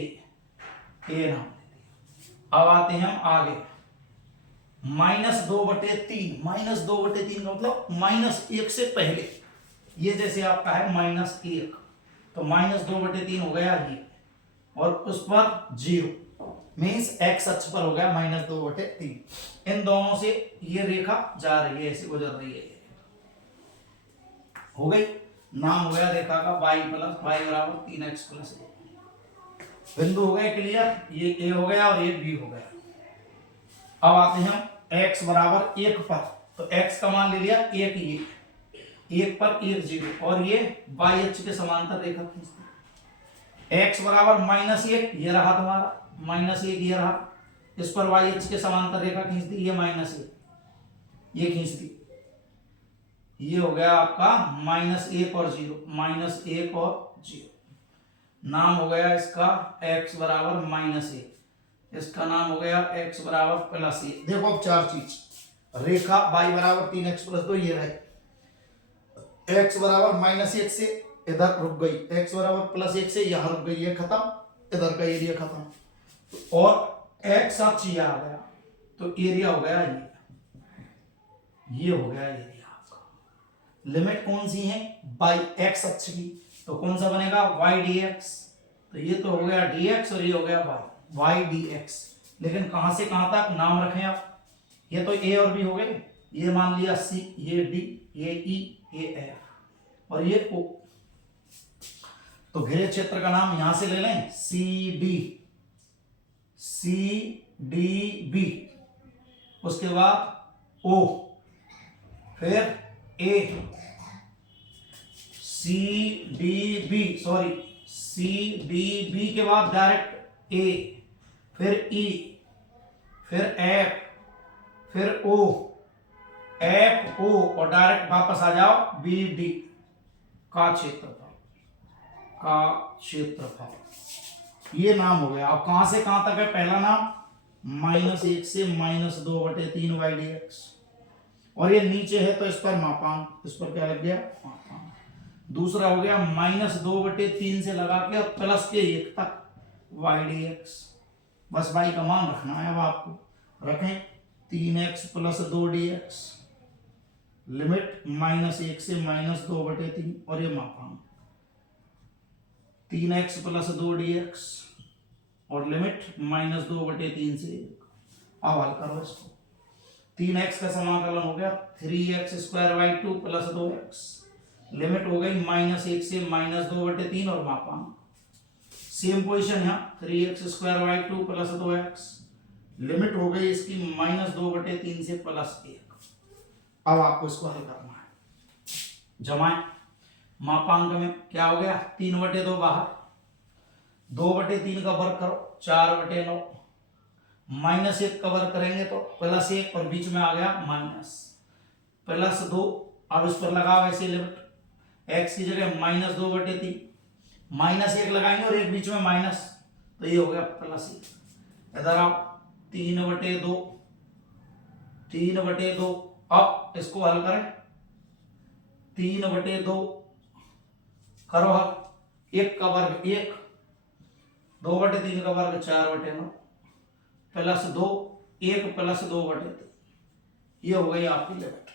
दे दिया। अब आते हैं हम आगे, -2/3, -2/3 का मतलब -1 से पहले, ये जैसे आपका है -1 तो -2/3 हो गया ये, और उस पर 0 मीन्स x अक्ष पर हो गया -2/3। इन दोनों से ये रेखा जा रही है, ऐसे गुजर रही है, हो गई, नाम हो गया रेखा का y बराबर 3x + 1। बिंदु हो गए क्लियर, ये a हो गया और ये b हो गया। अब आते हैं हम x बराबर 1 पर, तो x का मान ले लिया 1, ये 1 पर 1 0, और ये y अक्ष के समांतर रेखा खींचती। x बराबर -1 ये रहा तुम्हारा, -1 ये रहा, इस पर y अक्ष के समांतर रेखा खींचती, ये -1 ये खींचती, ये हो गया आपका -1 और 0, -1 और 0। नाम हो गया इसका x बराबर -1, इसका नाम हो गया x बराबर +1। देखो अब चार चीज, रेखा y बराबर 3x + 2 ये रही, x बराबर -1 से इधर रुक गई, x बराबर +1 से यहां रुक गई, ये खत्म, इधर का एरिया खत्म, और x अक्ष ये आ गया तो एरिया हो गया ये हो गया एरिया आपका। लिमिट कौन सी है, बाई x अक्ष की, तो कौन सा बनेगा y dx, तो ये तो हो गया dx और ये हो गया y dx। लेकिन कहां से कहां तक नाम रखें आप, ये तो a और b हो गए, ये मान लिया c, ये d, ये e, ये f और ये o। तो घेरे क्षेत्र का नाम यहां से ले लें CDB, उसके बाद O, फिर A, CDB के बाद डायरेक्ट A, फिर E, फिर F, फिर O, FO और डायरेक्ट वापस आ जाओ BD का क्षेत्रफल, ये नाम हो गया। अब कहां से कहां तक है, पहला नाम -1 से -2/3 y dx, और ये नीचे है तो इस पर मापांक, इस पर क्या लग गया मापांक। दूसरा हो गया -2/3 से लगा के प्लस के 1 तक y dx, बस y का मान रखना है। अब आपको रखें 3x + 2 dx, लिमिट -1 से -2/3 और ये मापांक 3x + 2 dx और लिमिट -2/3 से 1। अब हल करो इसको, 3x का समाकलन हो गया 3x² + 2x, लिमिट हो गई -1 से -2/3 और मापांक सेम पोजीशन यहाँ 3x² + 2x, लिमिट हो गई इसकी -2/3 से +1। अब आपको इसको हल करना है, जमाएं मापांक में क्या हो गया 3/2 बाहर, 2/3 का वर्ग करो 4/9, -1 का वर्ग करेंगे तो +1 और बीच में आ गया -2। अब इस पर लगा वैसे लिमिट, x की जगह -2/3, -1 लगाएंगे और एक बीच में माइनस, तो ये हो गया प्लस 1। इधर आओ 3/2, 3/2। अब इसको हल करें, 3/2 करो हल, 1 का वर्ग 1, 2/3 का वर्ग 4/9 प्लस 2, 1 प्लस 2/3, ये हो गई आपकी लिमिट।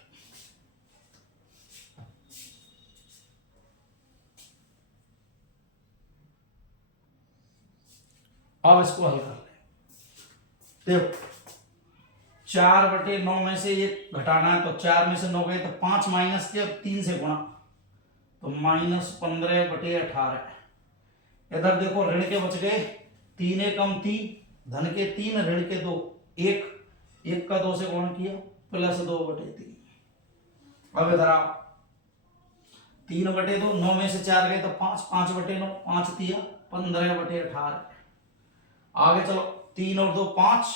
अब इसको हल कर ले। देखो 4/9 में से 1 घटाना है, तो 4 में से 9 गए तो 5 माइनस के, 3 से गुणा, तो -15/18। इधर देखो ऋण के बच गए, 3 एकम 3, धन के 3, ऋण के 2, 1 का 2 से गुणा किया प्लस 2/3। अब इधर आओ 3/2, 9 में से 4 गए तो 5, 5/9, 5 तिया 15/18। आगे चलो 3 और 2 5,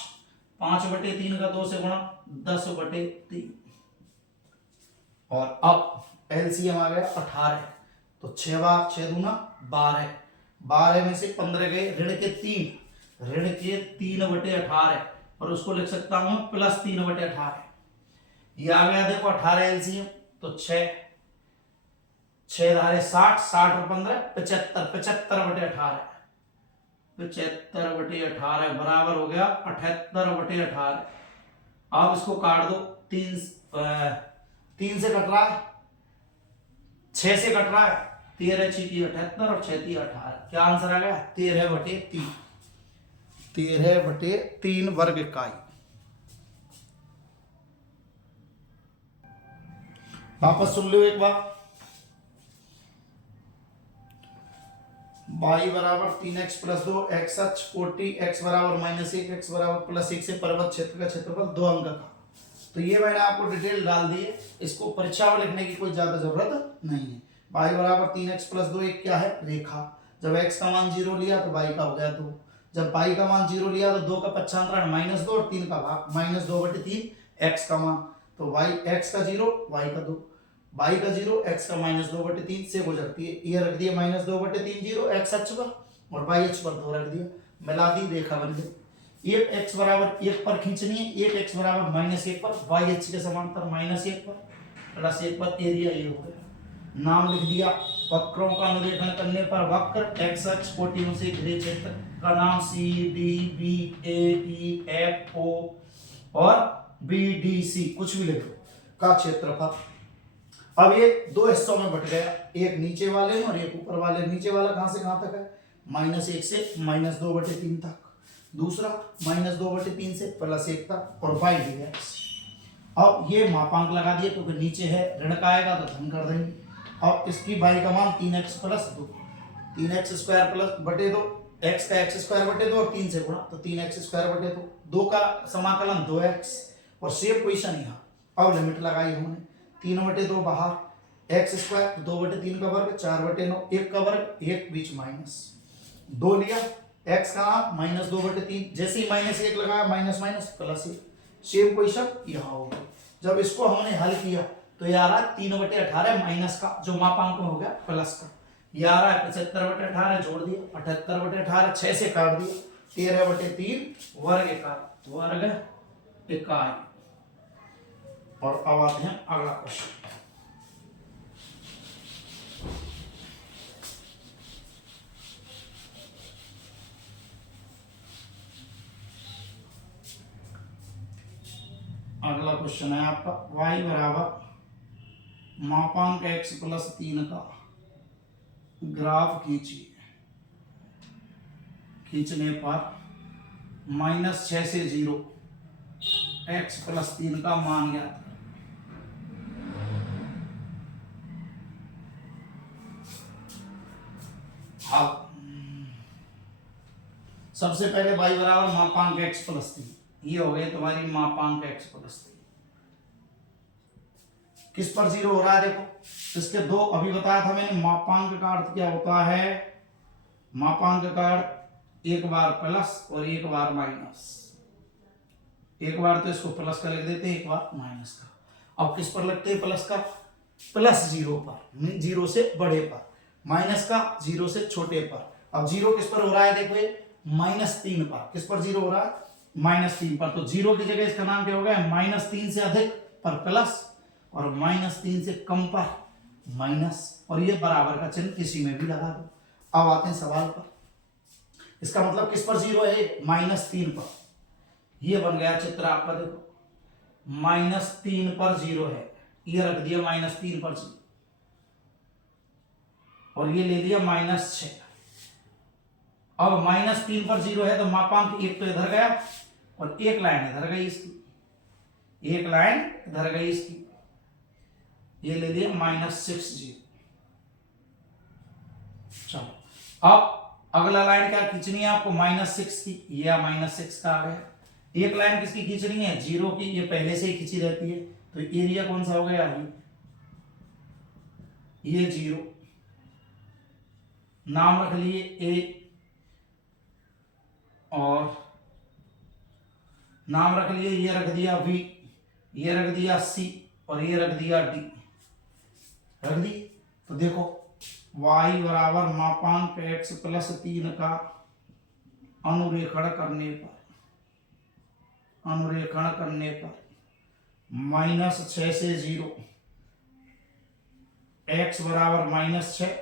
5/3 का 2 से गुणा 10/3। और अब एलसीएम आ गया 18, तो 6 बार 6 दूना 12, 12 में से 15 गए, ऋण के 3/18, और उसको लिख सकता हूं प्लस 3/18। ये आ गया देखो 18 एलसीएम, तो 6 धारे 60, 60 और 15 75, 75/18, 75/18 बराबर हो गया 78/18। अब इसको काट दो, 3 से कट रहा है, 6 से कट रहा है, 13 6 की 78 और 6 3 18। क्या आंसर आ गया? 13/3, 13/3 वर्ग इकाई। वापस सुन लो एक बार। y बराबर 3x + 2, x अक्ष 40, x बराबर -1, x बराबर +1 से पर्वत क्षेत्र का क्षेत्रफल 2 अंक का। तो ये मैंने आपको डिटेल डाल दी है, इसको परीक्षा में लिखने की कोई ज्यादा जरूरत नहीं है। y बराबर 3x + 2 एक क्या है? रेखा। जब x का मान 0 लिया तो y का हो गया 2, जब y का मान 0 लिया तो 2 का पक्षांतरण -2 और 3 का भाग -2/3 x का मान, तो y x का 0 y का 2, y का 0 x का -2/3 से गुजरती है, ये रख दिया -2/3 0 x अक्ष पर, और y अक्ष पर 2 रख दिया, मिला दी, रेखा बन गई। एक x बराबर 1 पर खींचनी है, एक x बराबर -1 पर, y अक्ष के समांतर -1 पर प्लस 1 पर, एरिया ये हो गया। नाम लिख दिया। वक्रों का अनुरेखण करने पर वक्र x अक्ष को कोटियों से घिरे क्षेत्र का नाम C D B A E F O और B D C कुछ भी लिख दो का क्षेत्रफल। अब ये दो हिस्सों में बट गया, एक नीचे वाले में और एक ऊपर वाले। नीचे वाला कहां से कहां तक है? -1 से -2/3 तक, दूसरा -2/3 से +1 तक, और y dx। अब ये मापांक लगा दिए क्योंकि नीचे है, ऋण का आएगा तो धन कर देंगे। अब इसकी y का मान 3x + 2, 3x² x का x² और 3 से गुणा, तो 3x² 2 का समाकलन 2x, और सेम पोजीशन यहाँ। अब लिमिट लगाई हमने, 3/2 बाहर, x² 2/3 का वर्ग 4/9, 1 का वर्ग 1 बीच माइनस 2 लिया, x का -2/3, जैसे ही -1 लगाया माइनस +1, सेम पोजीशन यहाँ हो गई। जब इसको हमने हल किया तो ये आ रहा है 3/18 माइनस का जो मापांक में हो गया प्लस का, ये आ रहा है 75/18, जोड़ दिया 78/18, 6 से काट दिया, 13/3 वर्ग इकाई। और अब आते हैं अगला क्वेश्चन। अगला क्वेश्चन है आपका y बराबर मापांक x + 3 का ग्राफ खींचिए। खींचने पर -6 से 0 x + 3 का मान ज्ञात। सबसे पहले y बराबर मापांक x + 3, ये हो गई तुम्हारी मापांक x + 3। किस पर 0 हो रहा है? देखो इसके दो अभी बताया था मैंने, मापांक का अर्थ क्या होता है? मापांक का अर्थ एक बार प्लस और एक बार माइनस। एक बार तो इसको प्लस का लिख देते हैं, एक बार माइनस का। अब किस पर लगते हैं प्लस का? +0 पर, 0 से बड़े पर, माइनस का 0 से छोटे पर। अब 0 किस पर हो रहा है? देखो ये -3 पर। किस पर जीरो हो रहा है? -3 पर। तो जीरो की जगह इसका नाम क्या हो गया? -3 से अधिक पर प्लस, और -3 से कम पर माइनस, और ये बराबर का चिन्ह किसी में भी लगा दो। अब आते हैं सवाल पर। इसका मतलब किस पर जीरो है? -3 पर। ये बन गया चित्र आपका, देखो -3 पर जीरो है, ये रख दिया -3 पर जीरो, और ये ले लिया -6। अब -3 पर जीरो है तो मापांक एक तो इधर गया और एक लाइन इधर गई इसकी, एक लाइन इधर गई इसकी, ये ले लिया -6 जीरो। चलो अब अगला लाइन क्या खींचनी है आपको? -6 की, ये -6 का आ गया। एक लाइन किसकी खींचनी है? जीरो की, ये पहले से ही खींची रहती है, तो एरिया कौन सा हो गया? ये जीरो, नाम रख लिए ए, और नाम रख लिए, ये रख दिया वी, ये रख दिया सी, और ये रख दिया डी, रख दी। तो देखो y बराबर मापांक x प्लस 3 का अनुरेखण करने पर -6 से 0, x बराबर -6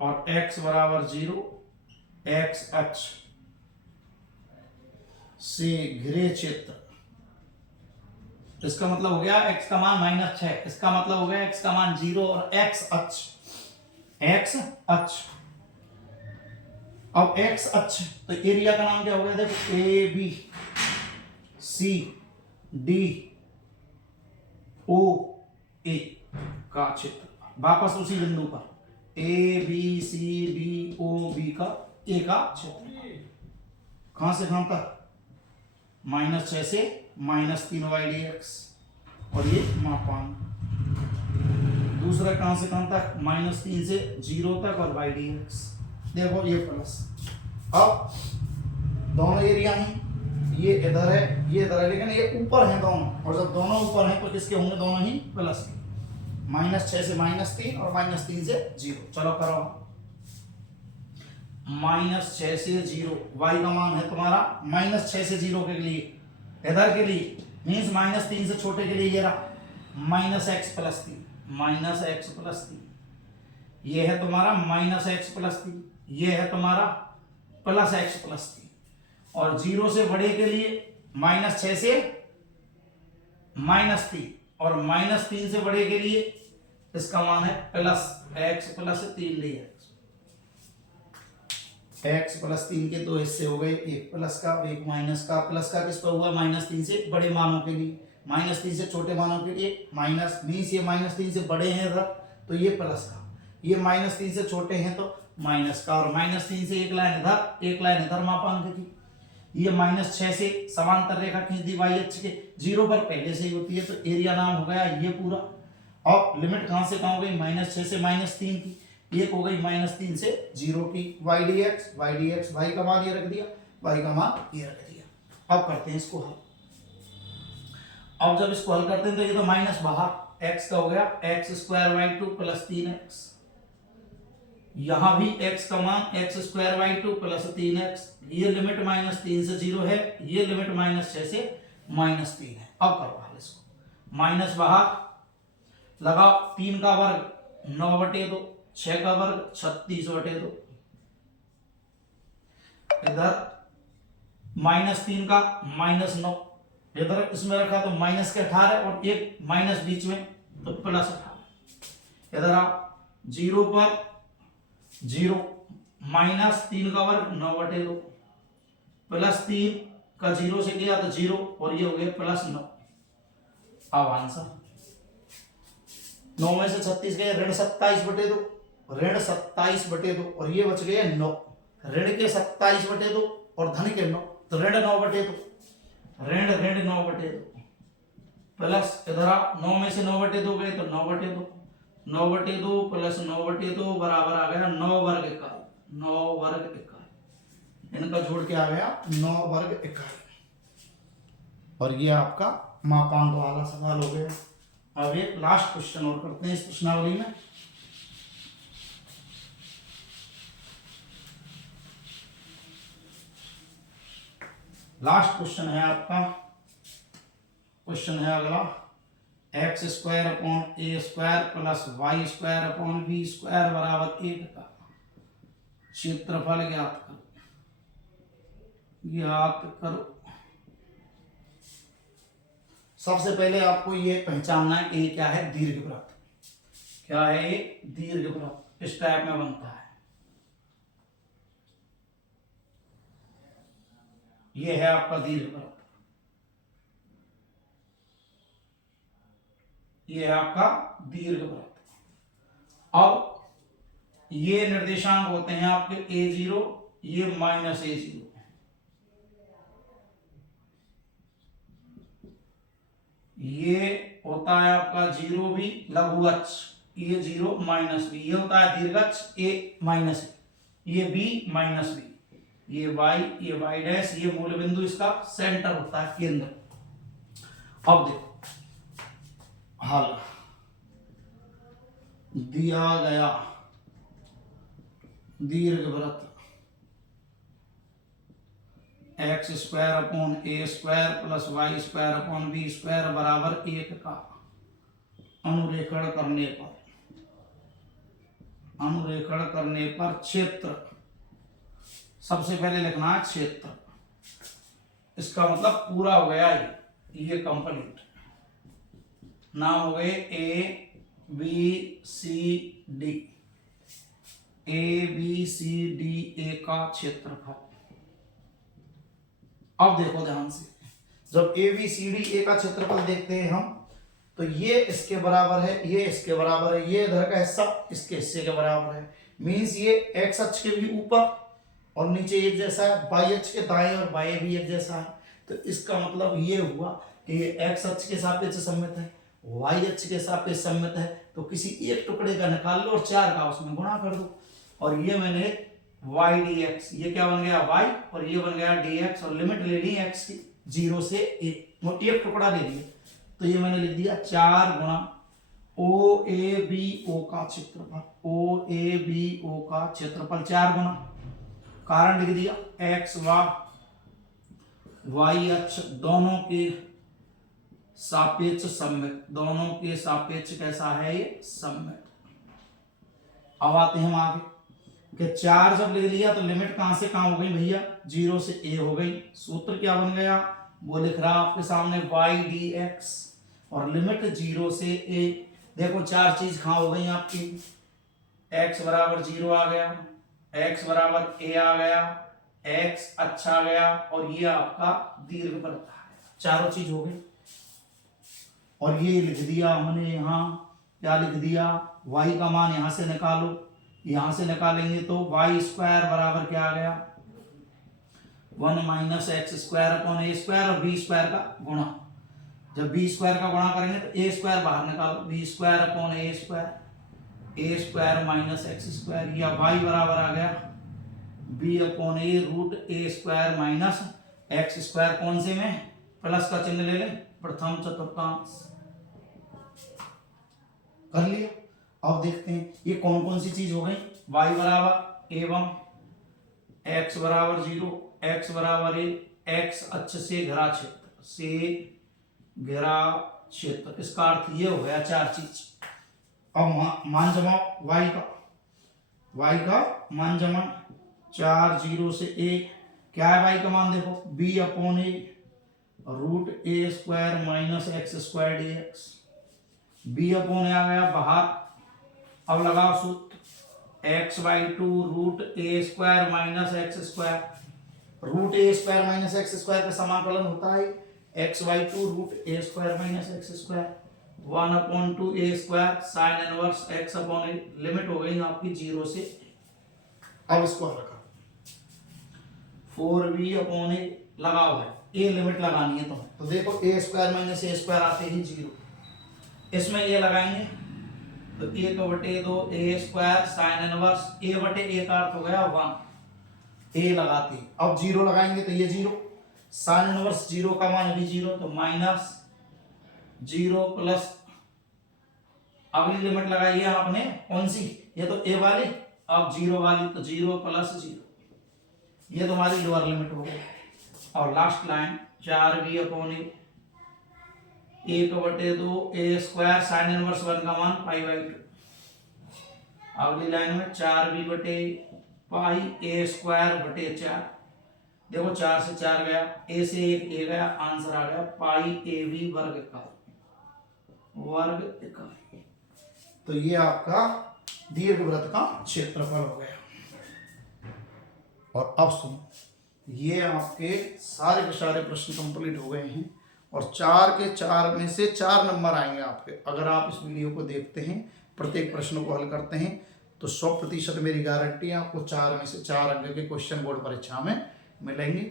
और x बराबर 0, x अक्ष से घिरे क्षेत्र। इसका मतलब हो गया x का मान -6, इसका मतलब हो गया x का मान 0 और x अक्ष, अब x अक्ष, तो एरिया का नाम क्या हो गया? देखो ए बी सी डी ओ ए का क्षेत्र, वापस उसी बिंदु पर A B C D O B का ए का क्षेत्र, कहां से कहां तक? -6 से -3y/dx, और ये मापांक। दूसरा कहां से कहां तक? -3 से 0 तक और y/dx। देखो ये प्लस। अब दोनों एरिया हैं, ये इधर है, ये इधर है, लेकिन ये ऊपर हैं दोनों, और जब दोनों ऊपर हैं तो किसके होंगे? दोनों ही प्लस के। -6 से -3 और -3 से 0। चलो करो। -6 से 0, y का मान है तुम्हारा -6 से 0 के लिए, इधर के लिए मीन्स -3 से छोटे के लिए ये रहा -x प्लस 3, ये है तुम्हारा -x प्लस 3, ये है तुम्हारा +x प्लस 3, और 0 से बड़े के लिए -6 से -3, और -3 से बड़े के लिए इसका मान है +x plus 3 dx। x plus 3 के दो हिस्से हो गए, एक प्लस का और एक माइनस का। प्लस का किस पर हुआ? -3 से बड़े मानों के लिए, -3 से छोटे मानों के लिए माइनस, मीन्स ये -3 से बड़े हैं इधर तो ये प्लस का, ये -3 से छोटे हैं तो माइनस का, और -3 से एक लाइन इधर एक लाइन इधर मापांक की। ये -6 से समांतर रेखा खींच दी y अक्ष के, 0 पर पहले से ही होती है, तो एरिया नाम हो गया ये पूरा। अब लिमिट कहां से कहां हो गई? -6 से -3 की, एक हो गई -3 से 0 की, y/dx y का मान ये रख दिया, y का मान ये रख दिया। अब करते हैं इसको हल। अब जब इसको हल करते हैं तो ये तो माइनस बाहर, x का हो गया x² + 3x, यहां भी x का मान x² + 3x, ये लिमिट -3 से 0 है, ये लिमिट -6 से -3 है। अब करो हल इसको। माइनस बाहर लगाओ, 3 का वर्ग 9/2, 6 का वर्ग 36/2, इधर -3 का -9, इधर इसमें रखा तो -18 और एक माइनस बीच में तो +18। इधर आप 0 पर 0, -3 का वर्ग 9/2, +3 का 0 से गया तो 0, और ये हो गया +9। अब आंसर 9 में से 36 गए, ऋण 27/2, ऋण 27/2, और ये बच गए 9, ऋण के 27/2 और धन के 9, तो ऋण 9/2, ऋण 9/2 प्लस इधर 9 में से 9/2 गए तो 9/2, 9/2 + 9/2 बराबर आ गया 9 वर्ग इकाई, 9 वर्ग इकाई, इनका जोड़ के आ गया 9 वर्ग इकाई। और ये आपका मापांक वाला सवाल हो गया। अब एक लास्ट क्वेश्चन और करते हैं इस प्रश्नावली में। लास्ट क्वेश्चन है आपका, क्वेश्चन है अगला, X square upon A square plus Y square upon B square बराबर 1 का क्षेत्रफल ज्ञात करो। ज्ञात करो। सबसे पहले आपको ये पहचानना है कि ये क्या है, दीर्घवृत्त। क्या है ये, दीर्घवृत्त। इस टाइप में बनता है। ये है आपका दीर्घवृत्त। ये है आपका दीर्घवृत्त। अब ये निर्देशांक होते हैं आपके a0, ये -a0। ये होता है आपका 0 भी लघु अक्ष, ये 0 -b। ये होता है दीर्घ अक्ष a -a, ये b -b, ये y डैश, ये मूल बिंदु इसका सेंटर होता है, केंद्र। अब देखो हल दिया गया दीर्घवृत्त X square upon A square plus Y square upon B square बराबर 1 का अनुरेखण करने पर क्षेत्र, सबसे पहले लिखना है क्षेत्र। इसका मतलब पूरा हो गया ये कंप्लीट। नाम हो गए A B C D, A B C D A का क्षेत्रफल। अब देखो ध्यान से, जब ए बी सी डी ए का क्षेत्रफल देखते हैं हम, तो ये इसके बराबर है, ये इसके बराबर है, ये इधर का हिस्सा इसके हिस्से के बराबर है। मीन्स ये एक्स अक्ष के भी ऊपर और नीचे एक जैसा है, वाई अक्ष के दाएं और बाएं भी एक जैसा है। तो इसका मतलब ये हुआ कि ये एक्स अक्ष के सापेक्ष सममित है, वाई अक्ष के सापेक्ष सममित है। तो किसी एक टुकड़े का निकाल लो और 4 का उसमें गुणा कर दो। और ये मैंने वाई डी एक्स, ये क्या बन गया वाई, और ये बन गया डी एक्स, और लिमिट ले ली एक्स की 0 से 1, एक टुकड़ा ले लिया। तो ये मैंने लिख दिया 4 गुणा ओ ए बी ओ का क्षेत्रफल, ओ ए बी ओ का क्षेत्रफल 4 गुणा, कारण लिख दिया एक्स व वाई अक्ष दोनों के सापेक्ष सममित, दोनों के सापेक्ष कैसा है ये, सममित। अब आते हैं हम आगे कि 4 जब ले लिया तो लिमिट कहां से कहां हो गई भैया, 0 से a हो गई। सूत्र क्या बन गया, वो लिख रहा आपके सामने y dx, और लिमिट 0 से a। देखो 4 चीज कहां हो गई आपकी, x बराबर 0 आ गया, x बराबर a आ गया, x अच्छा आ गया, और ये आपका दीर्घवृत्त आ गया। चारों चीज हो गई। और ये लिख दिया हमने यहाँ, क्या लिख दिया, y का मान यहां से निकालो। यहां से निकालेंगे तो वाई स्क्वायर बराबर क्या आ गया, 1 minus x square upon A square, और बी स्क्वायर का गुणा। जब बी स्क्वायर का गुणा करेंगे तो ए स्क्वायर बाहर निकालो, B square upon A square minus x square, या वाई बराबर आ गया B upon A root a square minus x square. कौन से में, प्लस का चिन्ह ले लें, प्रथम चतुर्थांश। कर लिया। अब देखते हैं ये कौन कौन सी चीज हो गई, y बराबर एवं x बराबर 0, x बराबर a, x अक्ष से घिरा क्षेत्र, इसका अर्थ ये हो गया 4 चीज। अब मान जमाओ y का मान जमा 4 0 से a, क्या है y का मान देखो, b upon a root a square minus x square d x, b upon आ गया बाहर। अब लगाओ सूत्र x/2 root a square minus x square, root a square minus x square का समाकलन होता है x/2 root a square minus x square, 1/2 a square sine inverse x upon a. Limit हो गई आपकी 0 से। अब इसको रखा 4b अपॉन ए, लगाओ है ए लिमिट लगानी है तुम्हें। तो देखो ए स्क्वायर माइनस ए स्क्वायर आते ही 0, इसमें ये लगाएंगे तो 1/2 a square sine inverse, a/a का अर्थ हो गया 1, ए लगाते। अब 0 लगाएंगे तो ये 0, साइन इनवर्स 0 का मान भी 0, तो माइनस 0 प्लस, अगली लिमिट लगाई है आपने कौन सी, ये तो a वाली, अब 0 वाली, तो 0 प्लस 0, ये तुम्हारी लोअर लिमिट हो गई। और last line 4b/1 1/2 a square sine inverse 1 का मान π/2। अगली लाइन में 4b/पाई a स्क्वायर बटे 4। देखो 4 से 4 गया, a से 1 a गया, आंसर आ गया π/ab वर्ग इकाई। तो ये आपका दीर्घवृत्त का क्षेत्रफल हो गया। और अब सुनो, ये आपके सारे के सारे प्रश्न कंप्लीट हो गए हैं और 4 के 4 में से 4 नंबर आएंगे आपके। अगर आप इस वीडियो को देखते हैं, प्रत्येक प्रश्न को हल करते हैं, तो 100% मेरी गारंटी है आपको 4 में से 4 अंक के क्वेश्चन बोर्ड परीक्षा में मिलेंगे।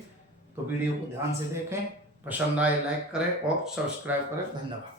तो वीडियो को ध्यान से देखें, पसंद आए लाइक करें और सब्सक्राइब करें। धन्यवाद।